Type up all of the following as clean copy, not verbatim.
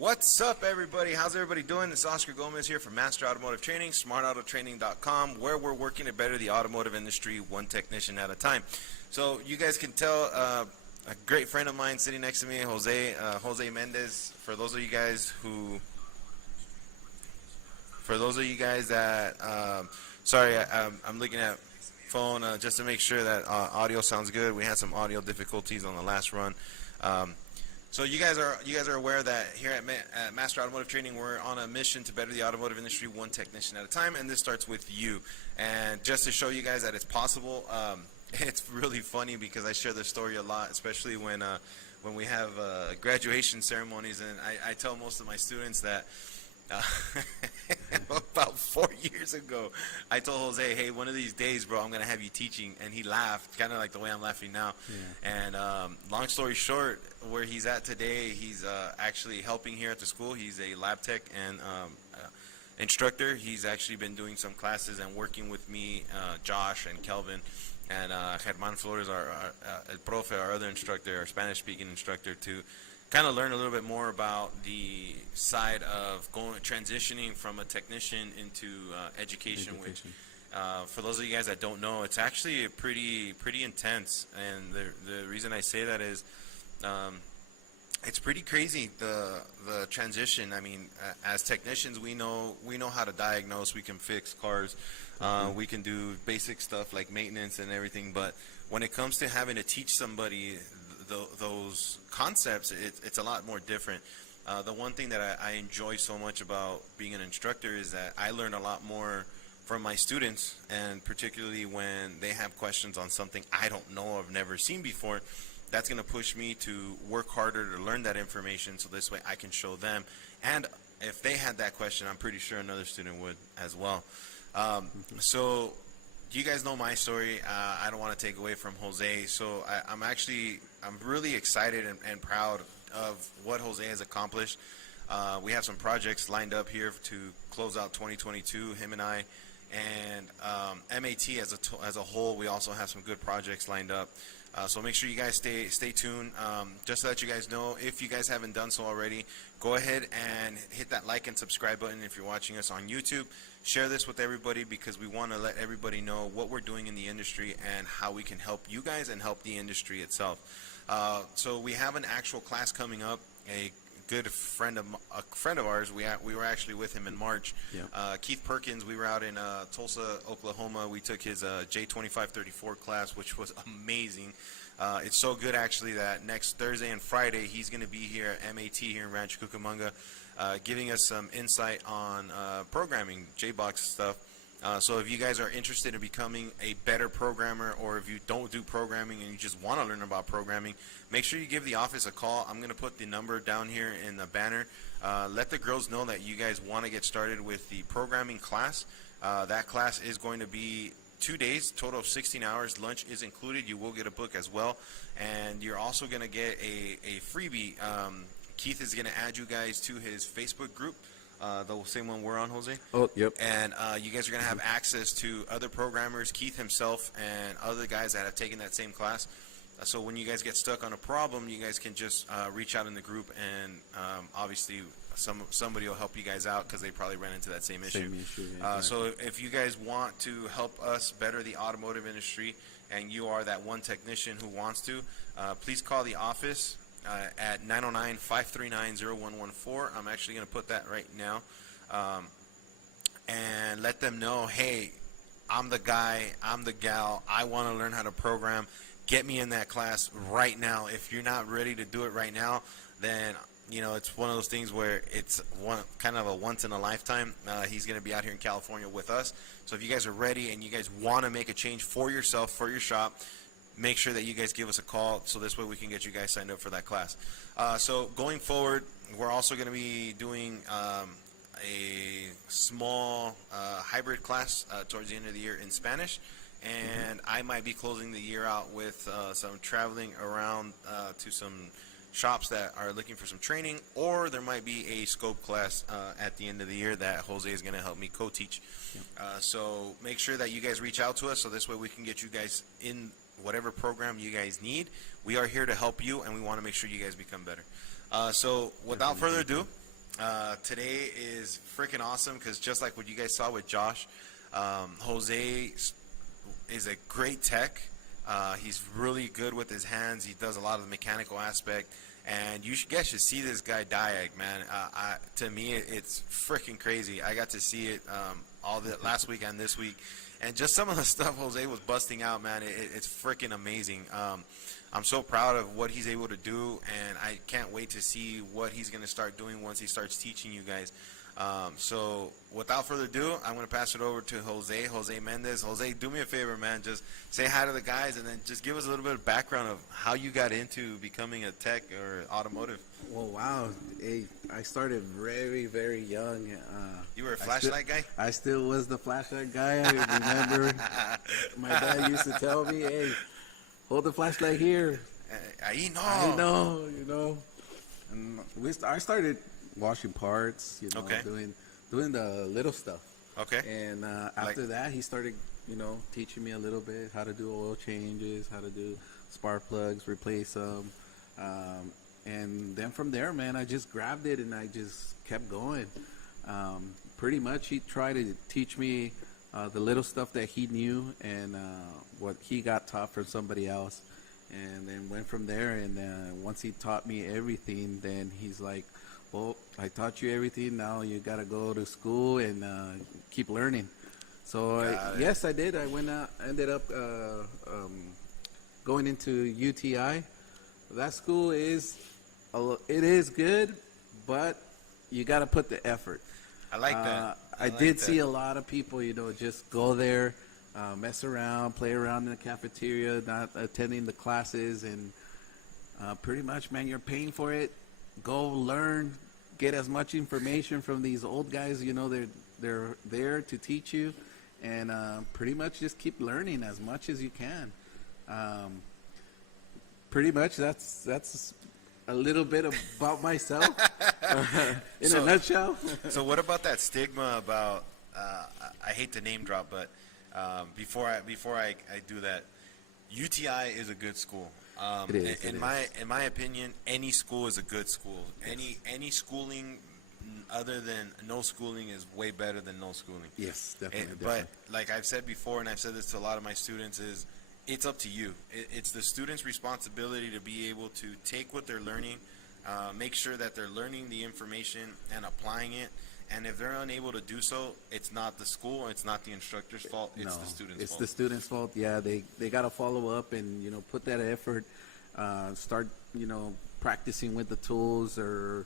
What's up, everybody? How's everybody doing? It's Oscar Gomez here from Master Automotive Training, smartautotraining.com, where we're working to better the automotive industry one technician at a time. So you guys can tell a great friend of mine sitting next to me, Jose Mendez. For those of you guys that, sorry, I'm looking at phone just to make sure that audio sounds good. We had some audio difficulties on the last run. So you guys are aware that here at Master Automotive Training, we're on a mission to better the automotive industry one technician at a time, and this starts with you. And just to show you guys that it's possible, it's really funny because I share this story a lot, especially when we have graduation ceremonies, and I tell most of my students that about 4 years ago, I told Jose, hey, one of these days, bro, I'm going to have you teaching. And he laughed, kind of like the way I'm laughing now. Yeah. And long story short, where he's at today, he's actually helping here at the school. He's a lab tech and instructor. He's actually been doing some classes and working with me, Josh and Kelvin. And Germán Flores, el profe, our other instructor, our Spanish-speaking instructor, to kind of learn a little bit more about the side of transitioning from a technician into education. Which, for those of you guys that don't know, it's actually pretty intense. And the reason I say that is, it's pretty crazy, the transition. I mean, as technicians, we know how to diagnose. We can fix cars. We can do basic stuff like maintenance and everything. But when it comes to having to teach somebody those concepts, it's a lot more different. The one thing that I enjoy so much about being an instructor is that I learn a lot more from my students, and particularly when they have questions on something I don't know, I've never seen before. That's going to push me to work harder to learn that information, so this way I can show them. And if they had that question, I'm pretty sure another student would as well. So you guys know my story. I don't want to take away from Jose. So I'm really excited and proud of what Jose has accomplished. We have some projects lined up here to close out 2022, him and I. And MAT as a whole, we also have some good projects lined up. So make sure you guys stay tuned. Just so that you guys know, if you guys haven't done so already, go ahead and hit that like and subscribe button if you're watching us on YouTube. Share this with everybody because we want to let everybody know what we're doing in the industry and how we can help you guys and help the industry itself. So we have an actual class coming up. A good friend of ours. We were actually with him in March. Yeah. Keith Perkins. We were out in Tulsa, Oklahoma. We took his J2534 class, which was amazing. It's so good actually that next Thursday and Friday he's going to be here at MAT here in Rancho Cucamonga, giving us some insight on programming, JBox stuff. So if you guys are interested in becoming a better programmer, or if you don't do programming and you just want to learn about programming, make sure you give the office a call. I'm going to put the number down here in the banner. Let the girls know that you guys want to get started with the programming class. That class is going to be 2 days, total of 16 hours. Lunch is included. You will get a book as well. And you're also going to get a freebie. Keith is going to add you guys to his Facebook group. The same one we're on, Jose. Oh, yep. And you guys are going to have access to other programmers, Keith himself, and other guys that have taken that same class. So when you guys get stuck on a problem, you guys can just reach out in the group, and obviously somebody will help you guys out because they probably ran into that same issue. Yeah, so if you guys want to help us better the automotive industry, and you are that one technician who wants to, please call the office at 909-539-0114. I'm actually going to put that right now, and let them know, hey, I'm the guy, I'm the gal, I want to learn how to program. Get me in that class right now. If you're not ready to do it right now, then it's one of those things where it's kind of a once in a lifetime. He's going to be out here in California with us. So if you guys are ready and you guys want to make a change for yourself, for your shop, make sure that you guys give us a call, so this way we can get you guys signed up for that class. So going forward, we're also going to be doing a small hybrid class towards the end of the year in Spanish. And I might be closing the year out with some traveling around to some shops that are looking for some training, or there might be a scope class at the end of the year that Jose is going to help me co-teach. Yep. So make sure that you guys reach out to us, so this way we can get you guys in whatever program you guys need. We are here to help you, and we want to make sure you guys become better. So without further ado, Today is freaking awesome because just like what you guys saw with Josh, Jose is a great tech. He's really good with his hands. He does a lot of the mechanical aspect. And you guys should see this guy diag, man. To me, it's freaking crazy. I got to see it all the last week and this week. And just some of the stuff Jose was busting out, man, it's freaking amazing. I'm so proud of what he's able to do, and I can't wait to see what he's going to start doing once he starts teaching you guys. So without further ado, I'm going to pass it over to Jose Mendez. Jose, do me a favor, man. Just say hi to the guys, and then just give us a little bit of background of how you got into becoming a tech or automotive. Well, wow. Hey, I started very, very young. You were a flashlight guy? I still was the flashlight guy. I remember my dad used to tell me, hey, hold the flashlight here. I know. And I started washing parts, okay. doing the little stuff. Okay. And after that, he started, teaching me a little bit how to do oil changes, how to do spark plugs, replace them. And then from there, man, I just grabbed it and I just kept going. Pretty much he tried to teach me the little stuff that he knew and what he got taught from somebody else. And then went from there. And once he taught me everything, then he's like, well, I taught you everything. Now you got to go to school and keep learning. So yes, I did. I ended up going into UTI. That school is good, but you got to put the effort. I like that. I did see a lot of people, just go there, mess around, play around in the cafeteria, not attending the classes, and pretty much, man, you're paying for it. Go learn, get as much information from these old guys. They're there to teach you, and pretty much just keep learning as much as you can. Pretty much that's a little bit about myself in a nutshell. So what about that stigma about? I hate to name drop, but before I do that, UTI is a good school. In my opinion, any school is a good school. Yes. Any schooling other than no schooling is way better than no schooling. Yes, definitely. But like I've said before, and I've said this to a lot of my students, is it's up to you. It's the student's responsibility to be able to take what they're learning, make sure that they're learning the information and applying it. And if they're unable to do so, it's not the school, it's not the instructor's fault, it's the student's fault. It's the student's fault. Yeah, they got to follow up and, put that effort, start, practicing with the tools or,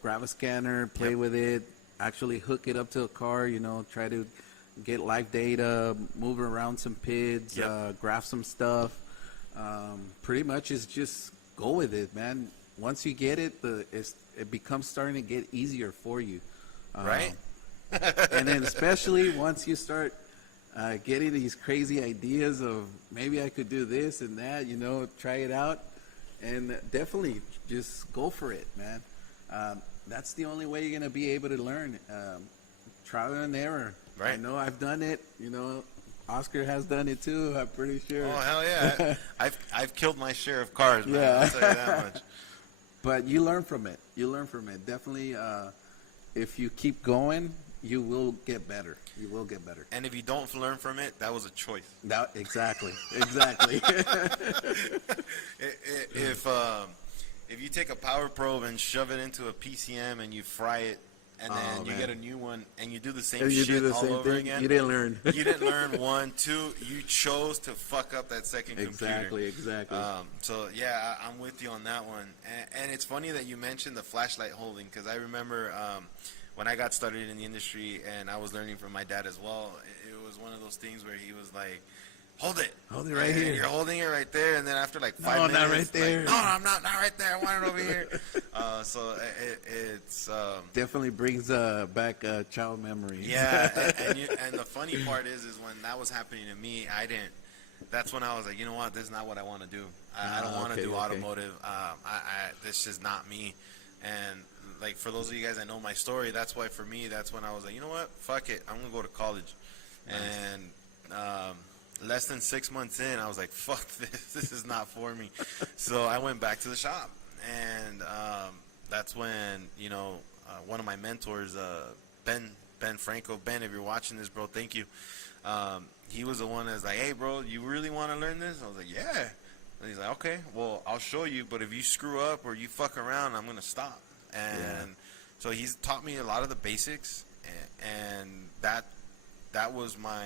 grab a scanner, play with it, actually hook it up to a car, try to get live data, move around some PIDs, graph some stuff. Pretty much is just go with it, man. Once you get it, it becomes starting to get easier for you. Right. And then especially once you start getting these crazy ideas of maybe I could do this and that, try it out, and definitely just go for it, man. That's the only way you're going to be able to learn. Trial and error. Right. I know I've done it. Oscar has done it too, I'm pretty sure. Oh, hell yeah. I've killed my share of cars, man. Yeah. I'll tell you that much. But you learn from it. Definitely, if you keep going, you will get better. And if you don't learn from it, that was a choice. Exactly. If you take a power probe and shove it into a PCM and you fry it, and then you get a new one, and you do the same shit all over again. You didn't learn. You didn't learn. 1, 2. You chose to fuck up that second computer. Exactly. So yeah, I'm with you on that one. And it's funny that you mentioned the flashlight holding, because I remember when I got started in the industry and I was learning from my dad as well. It was one of those things where he was like, Hold it right here. You're holding it right there, and then after like 5 minutes, not right there. Like, no, I'm not right there. I want it over here. So it's definitely brings back child memories. Yeah, and the funny part is when that was happening to me, I didn't. That's when I was like, you know what? This is not what I want to do. I don't want to do automotive. This is not me. And like for those of you guys that know my story, that's why for me, that's when I was like, you know what? Fuck it. I'm gonna go to college. Nice. And less than 6 months in, I was like, fuck this. This is not for me. So I went back to the shop, and that's when one of my mentors, Ben Franco. Ben, if you're watching this, bro, thank you. He was the one that's like, hey, bro, you really want to learn this? I was like, yeah. And he's like, okay, well, I'll show you, but if you screw up or you fuck around, I'm going to stop. And so he's taught me a lot of the basics, and that was my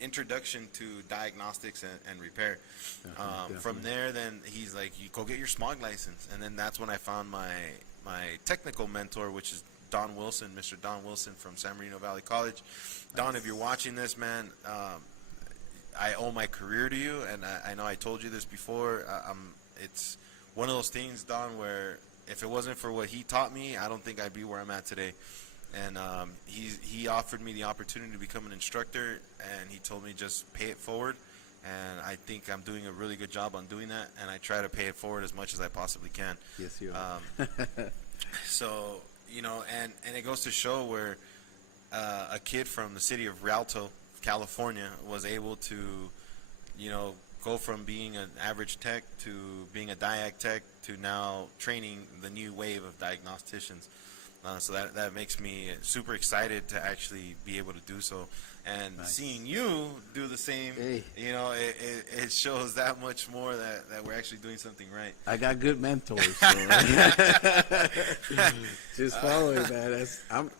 introduction to diagnostics and repair. Definitely. From there, then he's like, you go get your smog license. And then that's when I found my technical mentor, which is Don Wilson, Mr. Don Wilson from San Marino Valley College. Don, if you're watching this, man, I owe my career to you, and I know I told you this before. It's one of those things, Don, where if it wasn't for what he taught me, I don't think I'd be where I'm at today. And he offered me the opportunity to become an instructor, and he told me just pay it forward. And I think I'm doing a really good job on doing that, and I try to pay it forward as much as I possibly can. Yes, you are. So, you know, and it goes to show where a kid from the city of Rialto, California, was able to, you know, go from being an average tech to being a diag tech to now training the new wave of diagnosticians. So that makes me super excited to actually be able to do so. And seeing you do the same, you know, it shows that much more that we're actually doing something right. I got good mentors. So. Just follow it, man.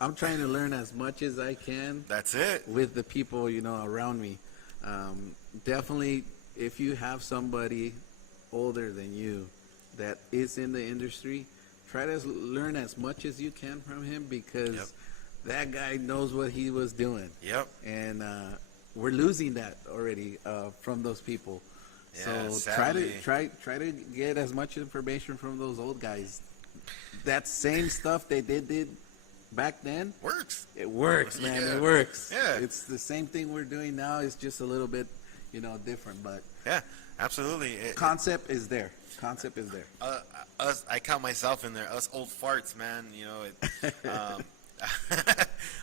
I'm trying to learn as much as I can. That's it. With the people, you know, around me. Definitely, if you have somebody older than you that is in the industry, try to learn as much as you can from him, because that guy knows what he was doing. Yep. And we're losing that already from those people. Yeah, so sadly. try to get as much information from those old guys. That same stuff they did back then works. It works, man. Yeah. It works. Yeah. It's the same thing we're doing now. It's just a little bit, you know, different. But yeah, absolutely. Concept is there. Concept is there. Us, I count myself in there. Us old farts, man. You know,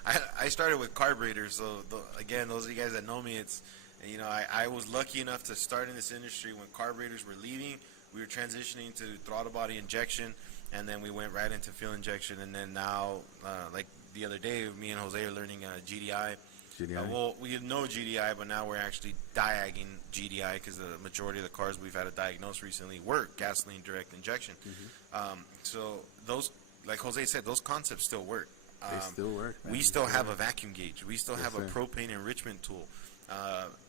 I started with carburetors. So again, those of you guys that know me, it's, you know, I was lucky enough to start in this industry when carburetors were leaving. We were transitioning to throttle body injection, and then we went right into fuel injection. And then now, like the other day, me and Jose are learning GDI. Well, we know GDI, but now we're actually diagging GDI, because the majority of the cars we've had to diagnose recently were gasoline direct injection. So those, like Jose said, those concepts still work. They still work, man. We still have a vacuum gauge. We still have a sir. propane enrichment tool.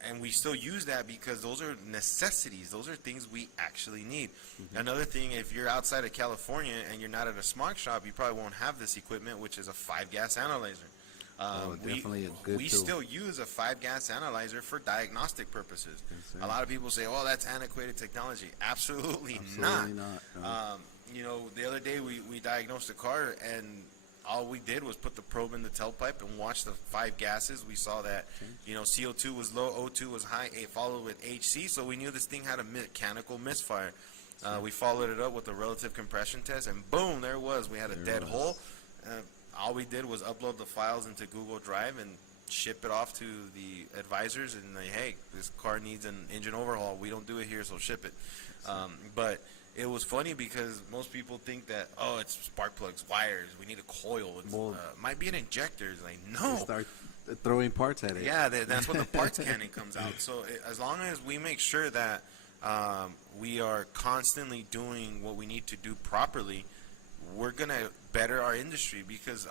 And we still use that because those are necessities. Those are things we actually need. Another thing, if you're outside of California and you're not at a smog shop, you probably won't have this equipment, which is a 5-gas analyzer. Definitely a good we tool. still use a 5-gas analyzer for diagnostic purposes. Yes, A lot of people say, "Oh, that's antiquated technology." Absolutely not. No. You know, the other day we diagnosed a car, and all we did was put the probe in the tailpipe and watch the 5 gases. We saw that, you know, CO2 was low, O2 was high, it followed with HC, so we knew this thing had a mechanical misfire. We followed it up with a relative compression test, and boom, there it was. We had a dead hole. All we did was upload the files into Google Drive and ship it off to the advisors, and like, hey, this car needs an engine overhaul. We don't do it here, so ship it. But it was funny because most people think that, oh, it's spark plugs, wires, we need a coil. It might be an injector. It's like, no. Start throwing parts at it. Yeah, that's what the parts cannon comes out. So as long as we make sure that we are constantly doing what we need to do properly, we're going to better our industry, because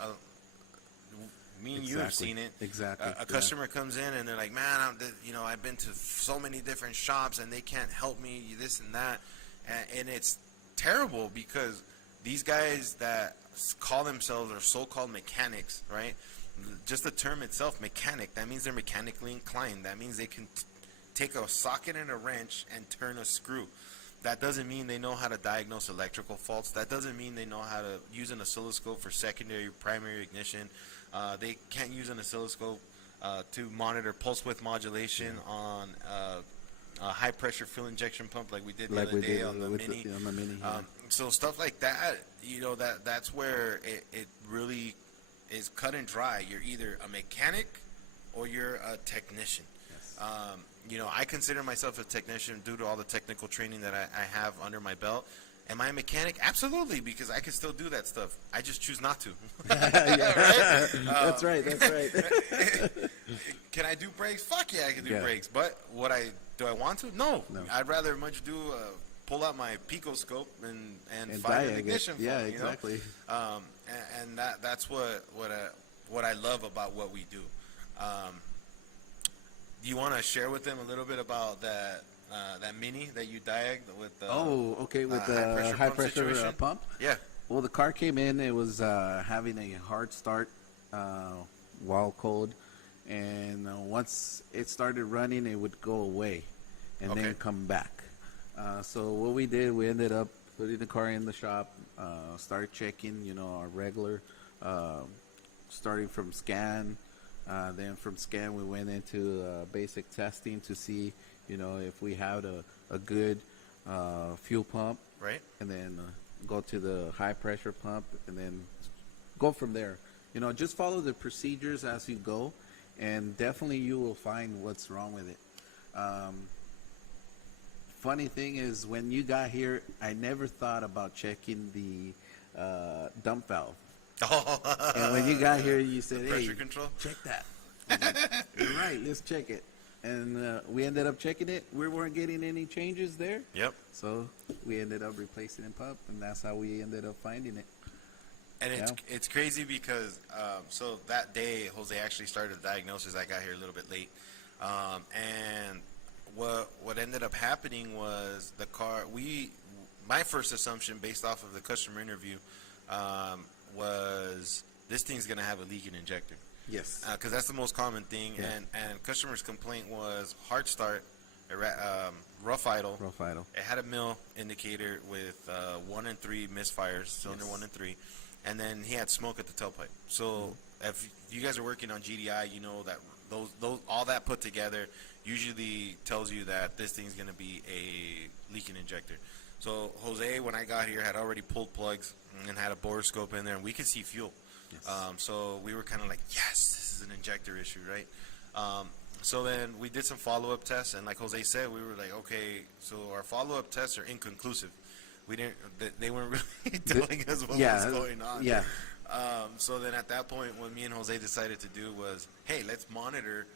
me and you have seen it. Exactly. A customer comes in and they're like, man, I've been to so many different shops and they can't help me, this and that. And it's terrible, because these guys that call themselves or so-called mechanics, right? Just the term itself, mechanic, that means they're mechanically inclined. That means they can take a socket and a wrench and turn a screw. That doesn't mean they know how to diagnose electrical faults. That doesn't mean they know how to use an oscilloscope for secondary, primary ignition. They can't use an oscilloscope to monitor pulse width modulation on a high pressure fuel injection pump, like we did the other day on the Mini. So stuff like that, you know, that's where it really is cut and dry. You're either a mechanic or you're a technician. You know, I consider myself a technician due to all the technical training that I have under my belt. Am I a mechanic? Absolutely, because I can still do that stuff. I just choose not to. Yeah. That's right. Can I do brakes? Fuck yeah, I can do Yeah. brakes. But do I want to? No. No. I'd rather much do pull out my picoscope and And find an diag it. ignition Yeah, fault, exactly. And that's what I love about what we do. Do you want to share with them a little bit about that Mini that you diagged with the With the high pressure situation? pump. Yeah. Well, the car came in. It was having a hard start while cold, and once it started running, it would go away and Okay. then come back. So what we did, we ended up putting the car in the shop, started checking, our regular, starting from scan. Then from scan, we went into basic testing to see, if we had a good fuel pump. Right. And then go to the high pressure pump, and then go from there. Just follow the procedures as you go, and definitely you will find what's wrong with it. Funny thing is, when you got here, I never thought about checking the dump valve. And when you got here, you said, pressure "Hey, control? check that." I'm like, "You're right, let's check it." And we ended up checking it. We weren't getting any changes there. Yep. So we ended up replacing the pump, and that's how we ended up finding it. And it's crazy because so that day Jose actually started the diagnosis. I got here a little bit late, and what ended up happening was the car. My first assumption based off of the customer interview was this thing's gonna have a leaking injector. Yes. Because that's the most common thing, Yeah. and customer's complaint was hard start, rough idle. Rough idle. It had a mil indicator with 1 and 3 misfires, cylinder Yes. 1 and 3, and then he had smoke at the tailpipe. So if you guys are working on GDI, you know that those all that put together usually tells you that this thing's going to be a leaking injector. So Jose, when I got here, had already pulled plugs and had a borescope in there, and we could see fuel. Yes. So we were kind of like, yes, this is an injector issue, right? So then we did some follow-up tests, and like Jose said, we were like, okay, so our follow-up tests are inconclusive. We didn't, they weren't really telling us what was going on. Yeah. So then at that point, what me and Jose decided to do was, hey, let's monitor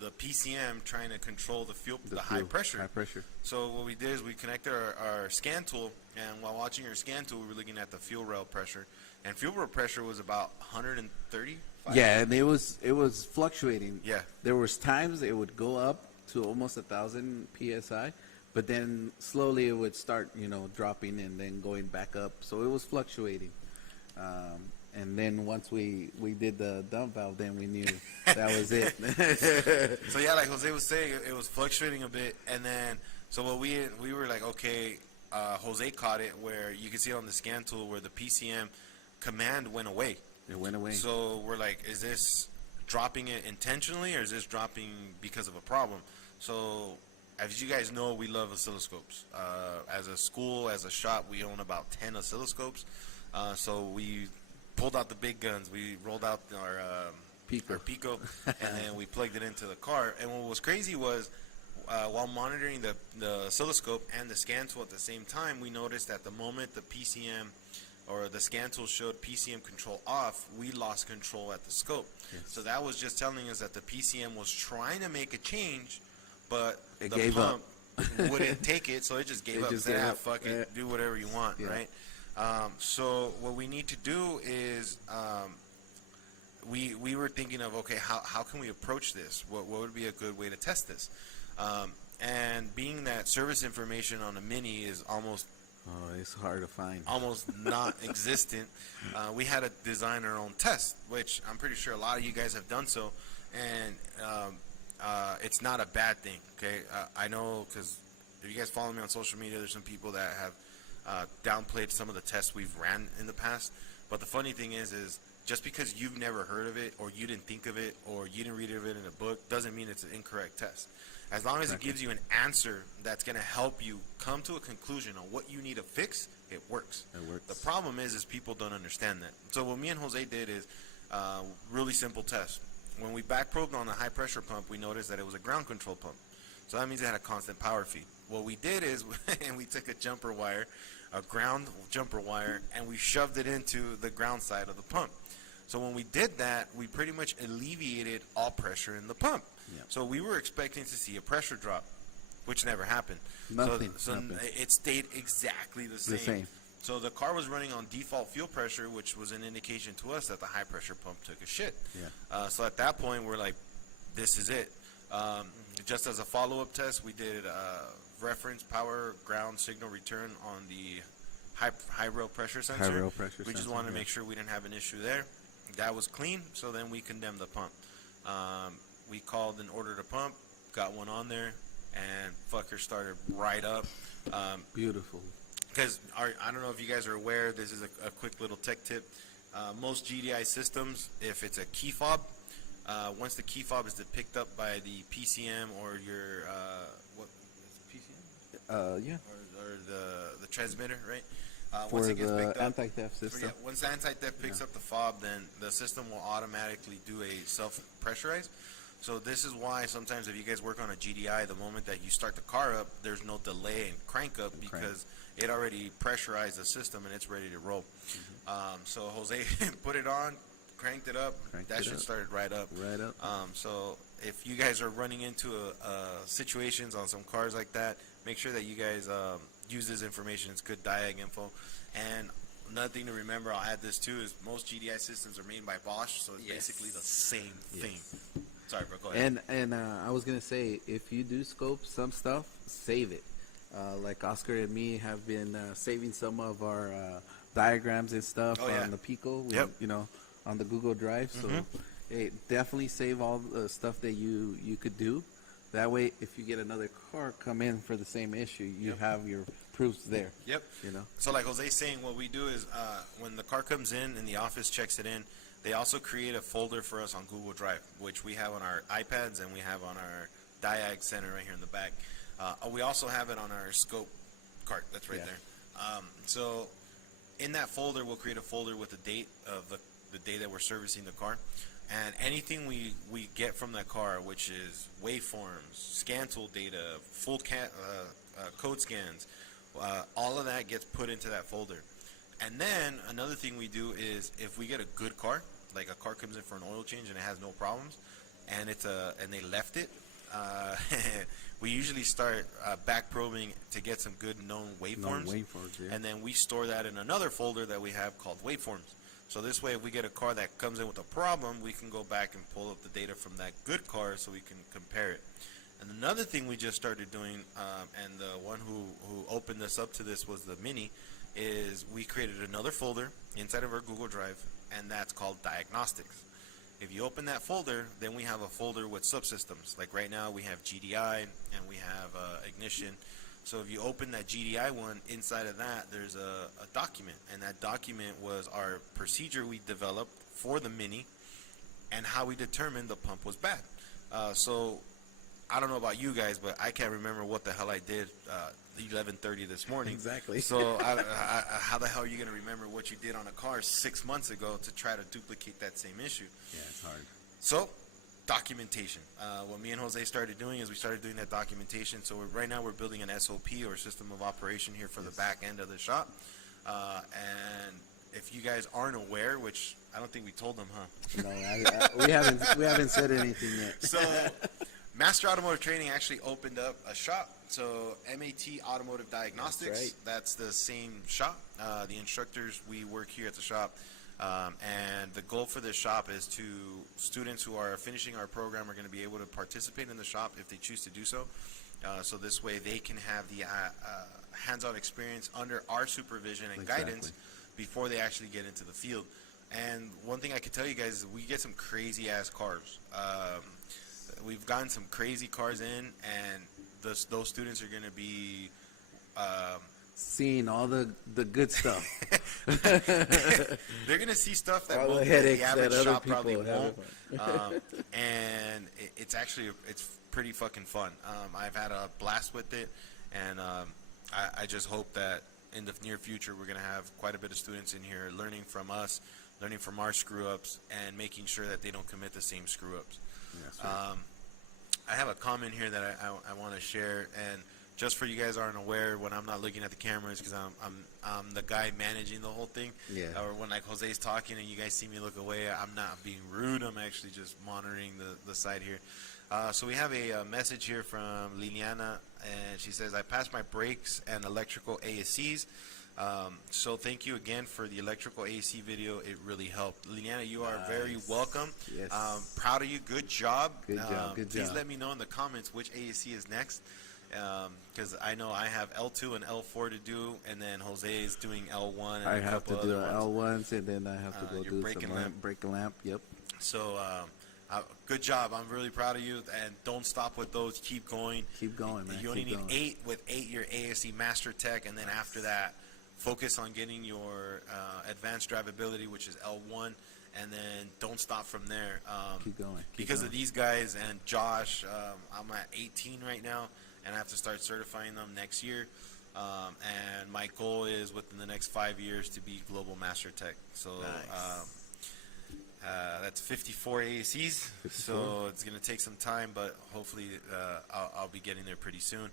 the PCM trying to control the high pressure. High pressure. So what we did is we connected our scan tool, and while watching our scan tool, we were looking at the fuel rail pressure, and fuel rail pressure was about 130. Yeah, and it was fluctuating. Yeah. There was times it would go up to almost 1,000 psi, but then slowly it would start, dropping and then going back up. So it was fluctuating. And then once we did the dump valve, then we knew that was it. So yeah, like Jose was saying, it was fluctuating a bit, and then so what we were like, okay, Jose caught it where you can see it on the scan tool where the PCM command went away. It went away. So we're like, is this dropping it intentionally, or is this dropping because of a problem? So as you guys know, we love oscilloscopes. As a school, as a shop, we own about 10 oscilloscopes. So we pulled out the big guns. We rolled out our Pico, and then we plugged it into the car. And what was crazy was, while monitoring the oscilloscope and the scan tool at the same time, we noticed that the moment the PCM or the scan tool showed PCM control off, we lost control at the scope. Yes. So that was just telling us that the PCM was trying to make a change, but It the gave pump wouldn't take it, so it just gave up. just Said, gave up. fuck it, do whatever you want, Yeah. right? So what we need to do is we were thinking of, okay, how can we approach this? What would be a good way to test this? And being that service information on a Mini is almost it's hard to find. almost not existent, we had to design our own test, which I'm pretty sure a lot of you guys have done so, and it's not a bad thing, okay? I know, because if you guys follow me on social media, there's some people that have downplayed some of the tests we've ran in the past, but the funny thing is just because you've never heard of it, or you didn't think of it, or you didn't read of it in a book, doesn't mean it's an incorrect test. As long as it gives you an answer that's going to help you come to a conclusion on what you need to fix, it works. It works. The problem is people don't understand that. So what me and Jose did is really simple test. When we back probed on the high pressure pump, we noticed that it was a ground control pump. So that means it had a constant power feed. what we did is, and we took a jumper wire, a ground jumper wire, and we shoved it into the ground side of the pump. So when we did that, we pretty much alleviated all pressure in the pump. Yeah. So we were expecting to see a pressure drop, which never happened. Nothing So happened. it stayed exactly the same. The same. So the car was running on default fuel pressure, which was an indication to us that the high pressure pump took a shit. Yeah. So at that point, we're like, this is it. Just as a follow-up test, we did reference power ground signal return on the high rail pressure sensor. High rail pressure We just sensor, wanted to yeah. make sure we didn't have an issue there. That was clean, so then we condemned the pump. We called and ordered a pump, got one on there, and fucker started right up. Beautiful. Because I don't know if you guys are aware, this is a quick little tech tip. Most GDI systems, if it's a key fob, once the key fob is picked up by the PCM or your what is it, PCM? Yeah. Or the transmitter, right? For Once it gets the picked up, anti-theft system. once the anti-theft picks up the fob, then the system will automatically do a self-pressurize. So this is why sometimes if you guys work on a GDI, the moment that you start the car up, there's no delay and crank up because it already pressurized the system and it's ready to roll. So Jose put it on, cranked it up, that shit started right up. Right up. So if you guys are running into situations on some cars like that, make sure that you guys use this information. It's good diag info. And another thing to remember, I'll add this too, is most GDI systems are made by Bosch, so it's basically the same thing. Sorry, bro, go ahead. And I was gonna say, if you do scope some stuff, save it. Like Oscar and me have been saving some of our diagrams and stuff on the Pico, you know, on the Google Drive. So hey, definitely save all the stuff that you could do. That way, if you get another car come in for the same issue, you have your proofs there. Yep. You know. So like Jose's saying, what we do is when the car comes in and the office checks it in, they also create a folder for us on Google Drive, which we have on our iPads and we have on our Diag Center right here in the back. We also have it on our scope cart that's right there. So in that folder, we'll create a folder with the date of the day that we're servicing the car. And anything we get from that car, which is waveforms, scan tool data, full code scans, all of that gets put into that folder. And then another thing we do is if we get a good car, like a car comes in for an oil change and it has no problems, and and they left it, we usually start back probing to get some good known waveforms. And then we store that in another folder that we have called waveforms. So this way, if we get a car that comes in with a problem, we can go back and pull up the data from that good car so we can compare it. And another thing we just started doing, and the one who opened us up to this was the Mini, is we created another folder inside of our Google Drive, and that's called Diagnostics. If you open that folder, then we have a folder with subsystems. Like right now, we have GDI and we have ignition. So if you open that GDI one, inside of that, there's a document. And that document was our procedure we developed for the Mini and how we determined the pump was bad. So I don't know about you guys, but I can't remember what the hell I did 11:30 this morning. Exactly. So how the hell are you going to remember what you did on a car 6 months ago to try to duplicate that same issue? Yeah, it's hard. So documentation. What me and Jose started doing is we started doing that documentation. So right now we're building an SOP or system of operation here for the back end of the shop. And if you guys aren't aware, which I don't think we told them, huh? No, we haven't said anything yet. So Master Automotive Training actually opened up a shop. So MAT Automotive Diagnostics, that's the same shop. The instructors, we work here at the shop. And the goal for this shop is to students who are finishing our program are going to be able to participate in the shop if they choose to do so. So this way they can have the hands-on experience under our supervision and guidance before they actually get into the field. And one thing I can tell you guys is we get some crazy-ass cars. We've gotten some crazy cars in, and those students are going to be seeing all the good stuff. They're going to see stuff that all the average that shop probably won't. And it's pretty fucking fun. I've had a blast with it, and I just hope that in the near future we're going to have quite a bit of students in here learning from us, learning from our screw-ups, and making sure that they don't commit the same screw-ups. I have a comment here that I want to share, and just for you guys aren't aware, when I'm not looking at the cameras, because I'm the guy managing the whole thing. Yeah. Or when like Jose's talking and you guys see me look away, I'm not being rude. I'm actually just monitoring the side here. So we have a message here from Liliana, and she says, I passed my brakes and electrical ASCs. So thank you again for the electrical AAC video. It really helped. Liliana, you are very welcome. Yes. Proud of you. Good job. Good job. Good please job. let me know in the comments which AAC is next, because I know I have L2 and L4 to do, and then Jose is doing L1. And I have to do the L1s, and then I have to go your do brake some and lamp. brake and lamp. Yep. So good job. I'm really proud of you, and don't stop with those. Keep going. Keep going, man. You only Keep need going. 8. With 8, your ASC Master Tech, and then after that, focus on getting your advanced drivability, which is L1, and then don't stop from there. Keep going. Because of these guys and Josh, I'm at 18 right now, and I have to start certifying them next year. And my goal is within the next 5 years to be Global Master Tech. So that's 54 AACs. 54. So it's going to take some time, but hopefully I'll be getting there pretty soon.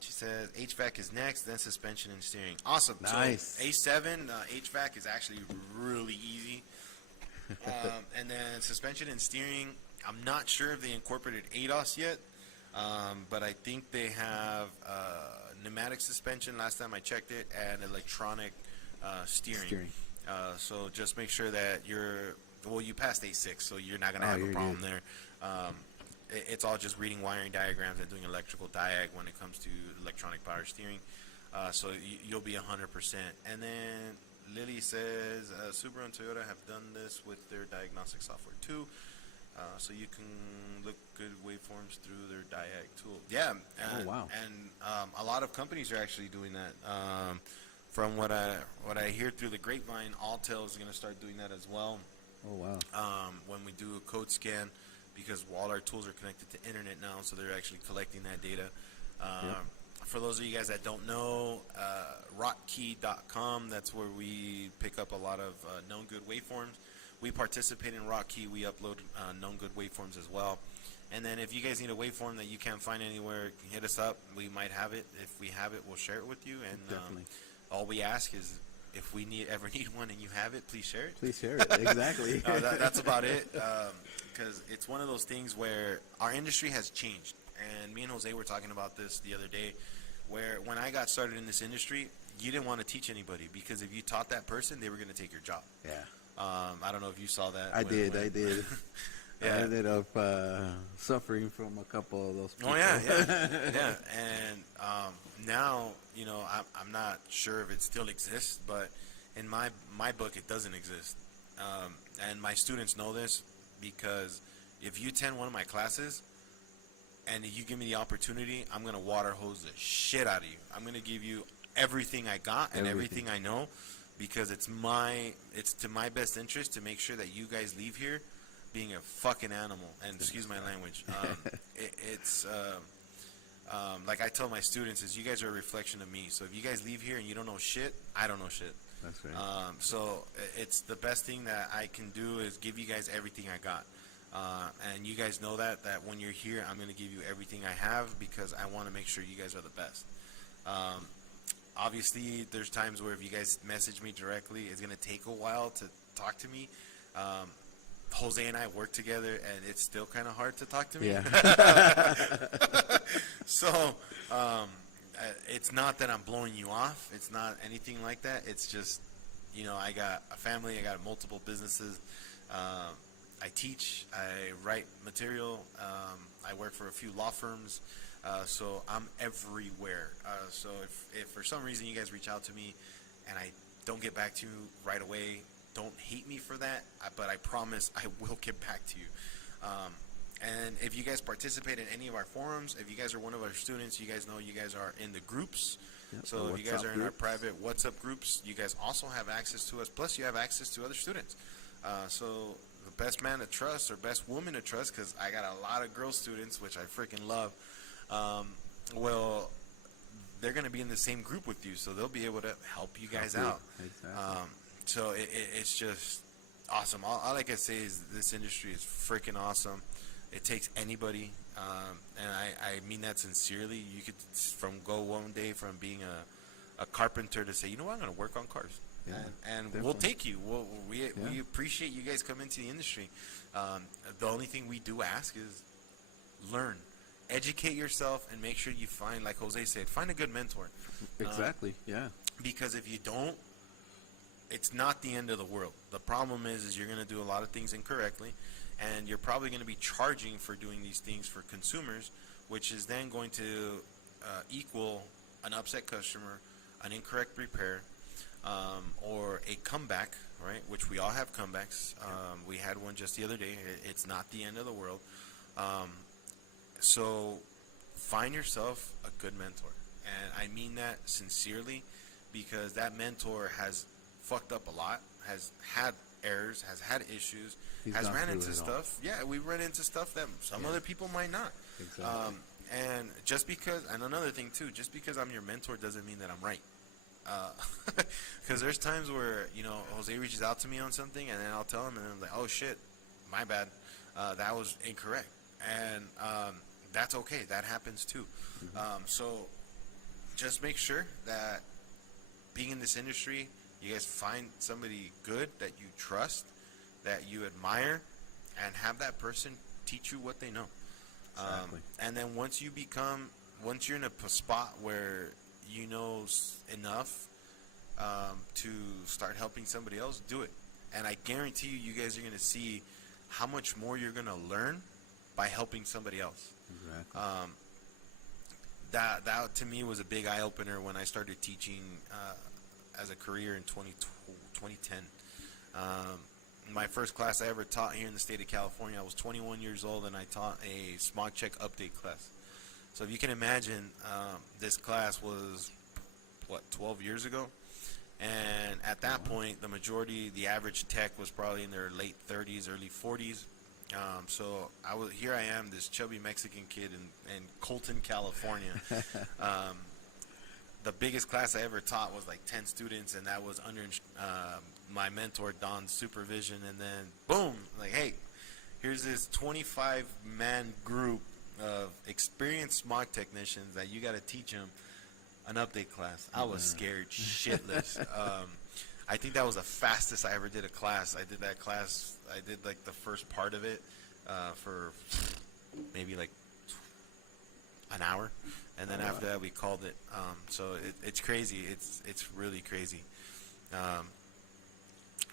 She says HVAC is next, then suspension and steering. Awesome. Nice. So A7 HVAC is actually really easy. And then suspension and steering, I'm not sure if they incorporated ADAS yet, but I think they have pneumatic suspension last time I checked it, and electronic steering. So just make sure that you passed A6, so you're not going to have a problem there. It's all just reading wiring diagrams and doing electrical diag when it comes to electronic power steering. So you'll be 100%. And then Lily says, Subaru and Toyota have done this with their diagnostic software too. So you can look good waveforms through their diag tool. Yeah. And, wow. And a lot of companies are actually doing that. From what I hear through the grapevine, Alltel is going to start doing that as well. Oh, wow. When we do a code scan, because all our tools are connected to internet now, so they're actually collecting that data. For those of you guys that don't know, rockkey.com, that's where we pick up a lot of known good waveforms. We participate in Rockkey. We upload known good waveforms as well. And then if you guys need a waveform that you can't find anywhere, hit us up. We might have it. If we have it, we'll share it with you. And Definitely. All we ask is, if we ever need one and you have it, please share it. Please share it. Exactly. That's about it. Because it's one of those things where our industry has changed. And me and Jose were talking about this the other day, where when I got started in this industry, you didn't want to teach anybody, because if you taught that person, they were going to take your job. Yeah. I don't know if you saw that. I did. Yeah. I ended up suffering from a couple of those people. Oh, yeah. Yeah. And now, I'm not sure if it still exists, but in my book, it doesn't exist. And my students know this, because if you attend one of my classes and you give me the opportunity, I'm going to water hose the shit out of you. I'm going to give you everything I got and everything I know, because it's to my best interest to make sure that you guys leave here being a fucking animal. And excuse my language. It's like I tell my students, is you guys are a reflection of me. So if you guys leave here and you don't know shit, I don't know shit. That's right. So it's the best thing that I can do is give you guys everything I got. And you guys know that when you're here, I'm going to give you everything I have, because I want to make sure you guys are the best. Obviously, there's times where if you guys message me directly, it's going to take a while to talk to me. Jose and I work together, and it's still kind of hard to talk to me. Yeah. So it's not that I'm blowing you off. It's not anything like that. It's just, I got a family. I got multiple businesses. I teach. I write material. I work for a few law firms. So I'm everywhere. So if for some reason you guys reach out to me and I don't get back to you right away, don't hate me for that, but I promise I will get back to you. And if you guys participate in any of our forums, if you guys are one of our students, you guys know you guys are in the groups. Yep, so if you guys are in our private WhatsApp groups, you guys also have access to us. Plus, you have access to other students. So the best man to trust, or best woman to trust, because I got a lot of girl students, which I freaking love. Well, they're going to be in the same group with you, so they'll be able to help you guys out. Exactly. So it's just awesome. All I can say is this industry is freaking awesome. It takes anybody, and I mean that sincerely. You could go one day from being a carpenter to say, you know what, I'm going to work on cars. Yeah, and definitely. we'll take you. We appreciate you guys coming to the industry. The only thing we do ask is learn, educate yourself, and make sure you find, like Jose said, find a good mentor. Exactly. Yeah. Because if you don't, it's not the end of the world. The problem is you're going to do a lot of things incorrectly, and you're probably going to be charging for doing these things for consumers, which is then going to equal an upset customer, an incorrect repair, or a comeback, right? Which we all have comebacks. We had one just the other day. It's not the end of the world. So find yourself a good mentor. And I mean that sincerely, because that mentor has fucked up a lot, has had errors, has had issues, has ran into stuff. Yeah, we run into stuff that some other people might not. Exactly. And just because, and another thing too, just because I'm your mentor doesn't mean that I'm right. Because there's times where, you know, Jose reaches out to me on something, and then I'll tell him, and I'm like, oh shit, my bad, that was incorrect. And that's okay, that happens too. So just make sure that being in this industry, you guys find somebody good that you trust, that you admire, and have that person teach you what they know. Exactly. And then once you're in a spot where you know enough to start helping somebody else, do it. And I guarantee you guys are going to see how much more you're going to learn by helping somebody else. Exactly. That to me was a big eye opener when I started teaching as a career in 2010. My first class I ever taught here in the state of California, I was 21 years old, and I taught a smog check update class. So if you can imagine, this class was, 12 years ago? And at that point, the average tech was probably in their late 30s, early 40s. So here I am, this chubby Mexican kid in Colton, California. The biggest class I ever taught was like 10 students, and that was under my mentor Don's supervision. And then boom, like, hey, here's this 25-man group of experienced smog technicians that you got to teach them an update class. I was scared shitless. I think that was the fastest I ever did a class. I did that class. I did like the first part of it for maybe like an hour, and then after that we called it. So it's crazy. It's really crazy.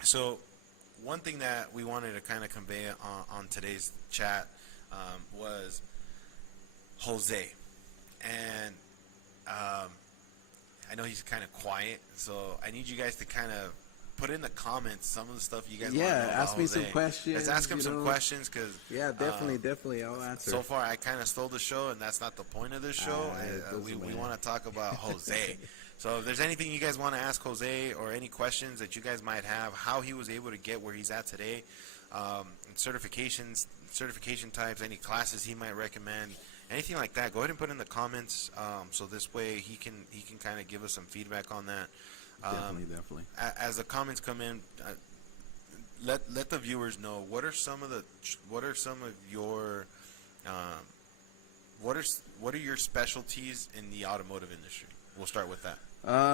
So one thing that we wanted to kind of convey on today's chat was Jose, and I know he's kind of quiet, so I need you guys to kind of put in the comments some of the stuff you guys want to know about ask me Jose. some questions. Let's ask him some questions, because definitely, I'll answer. so far I kind of stole the show, and that's not the point of this show. We want to talk about Jose. So if there's anything you guys want to ask Jose, or any questions that you guys might have, how he was able to get where he's at today, certification types, any classes he might recommend, anything like that, go ahead and put in the comments, so this way he can kind of give us some feedback on that. Definitely. As the comments come in, let the viewers know what are some of your what are your specialties in the automotive industry? We'll start with that.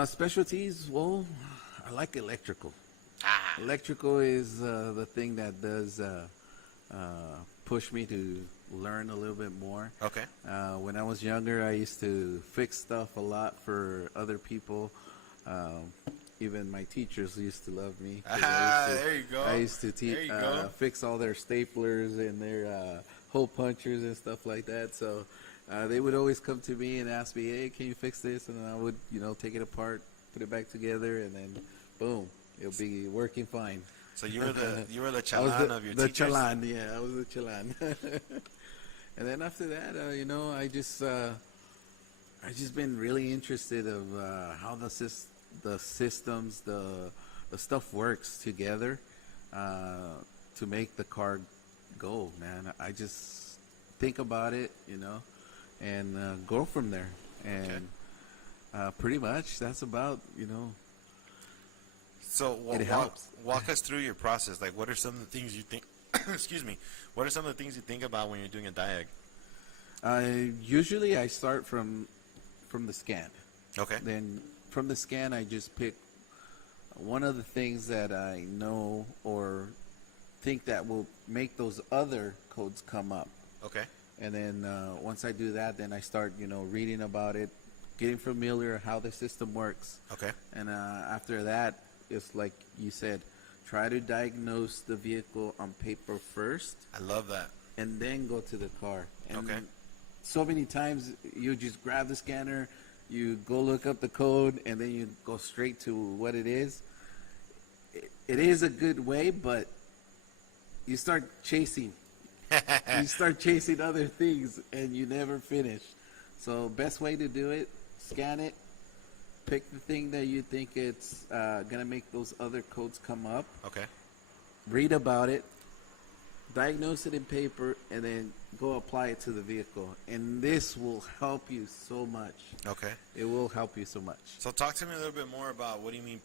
Specialties, well, I like electrical. Electrical is the thing that does push me to learn a little bit more. Okay. When I was younger, I used to fix stuff a lot for other people. Even my teachers used to love me. There you go. I used to fix all their staplers and their hole punchers and stuff like that. So they would always come to me and ask me, hey, can you fix this? And I would, take it apart, put it back together, and then boom, it'll be working fine. So you were the chalan of your teachers? The chalan, yeah, I was the chalan. And then after that, I just been really interested of how the systems, the stuff works together to make the car go, man. I just think about it, and go from there. And pretty much that's about, So it helps. Walk us through your process. Like, what are some of the things you think excuse me, what are some of the things you think about when you're doing a diag? Usually I start from the scan. Okay. Then from the scan, I just pick one of the things that I know or think that will make those other codes come up. Okay. And then once I do that, then I start, reading about it, getting familiar how the system works. Okay. And after that, it's like you said, try to diagnose the vehicle on paper first. I love that. And then go to the car. And Okay. so many times you just grab the scanner, you go look up the code, and then you go straight to what it is. It is a good way, but you start chasing. You start chasing other things, and you never finish. So best way to do it, scan it, pick the thing that you think it's going to make those other codes come up. Okay. Read about it, diagnose it in paper, and then go apply it to the vehicle. And this will help you so much. Okay. It will help you so much. So talk to me a little bit more about what do you mean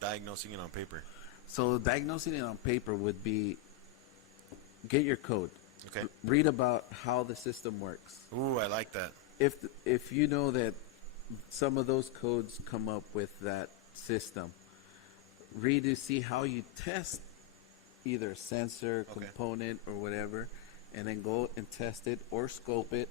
diagnosing it on paper? So diagnosing it on paper would be get your code. Okay. Read about how the system works. Ooh, I like that. If you know that some of those codes come up with that system, read to see how you test either a sensor, Okay. component, or whatever, and then go and test it or scope it,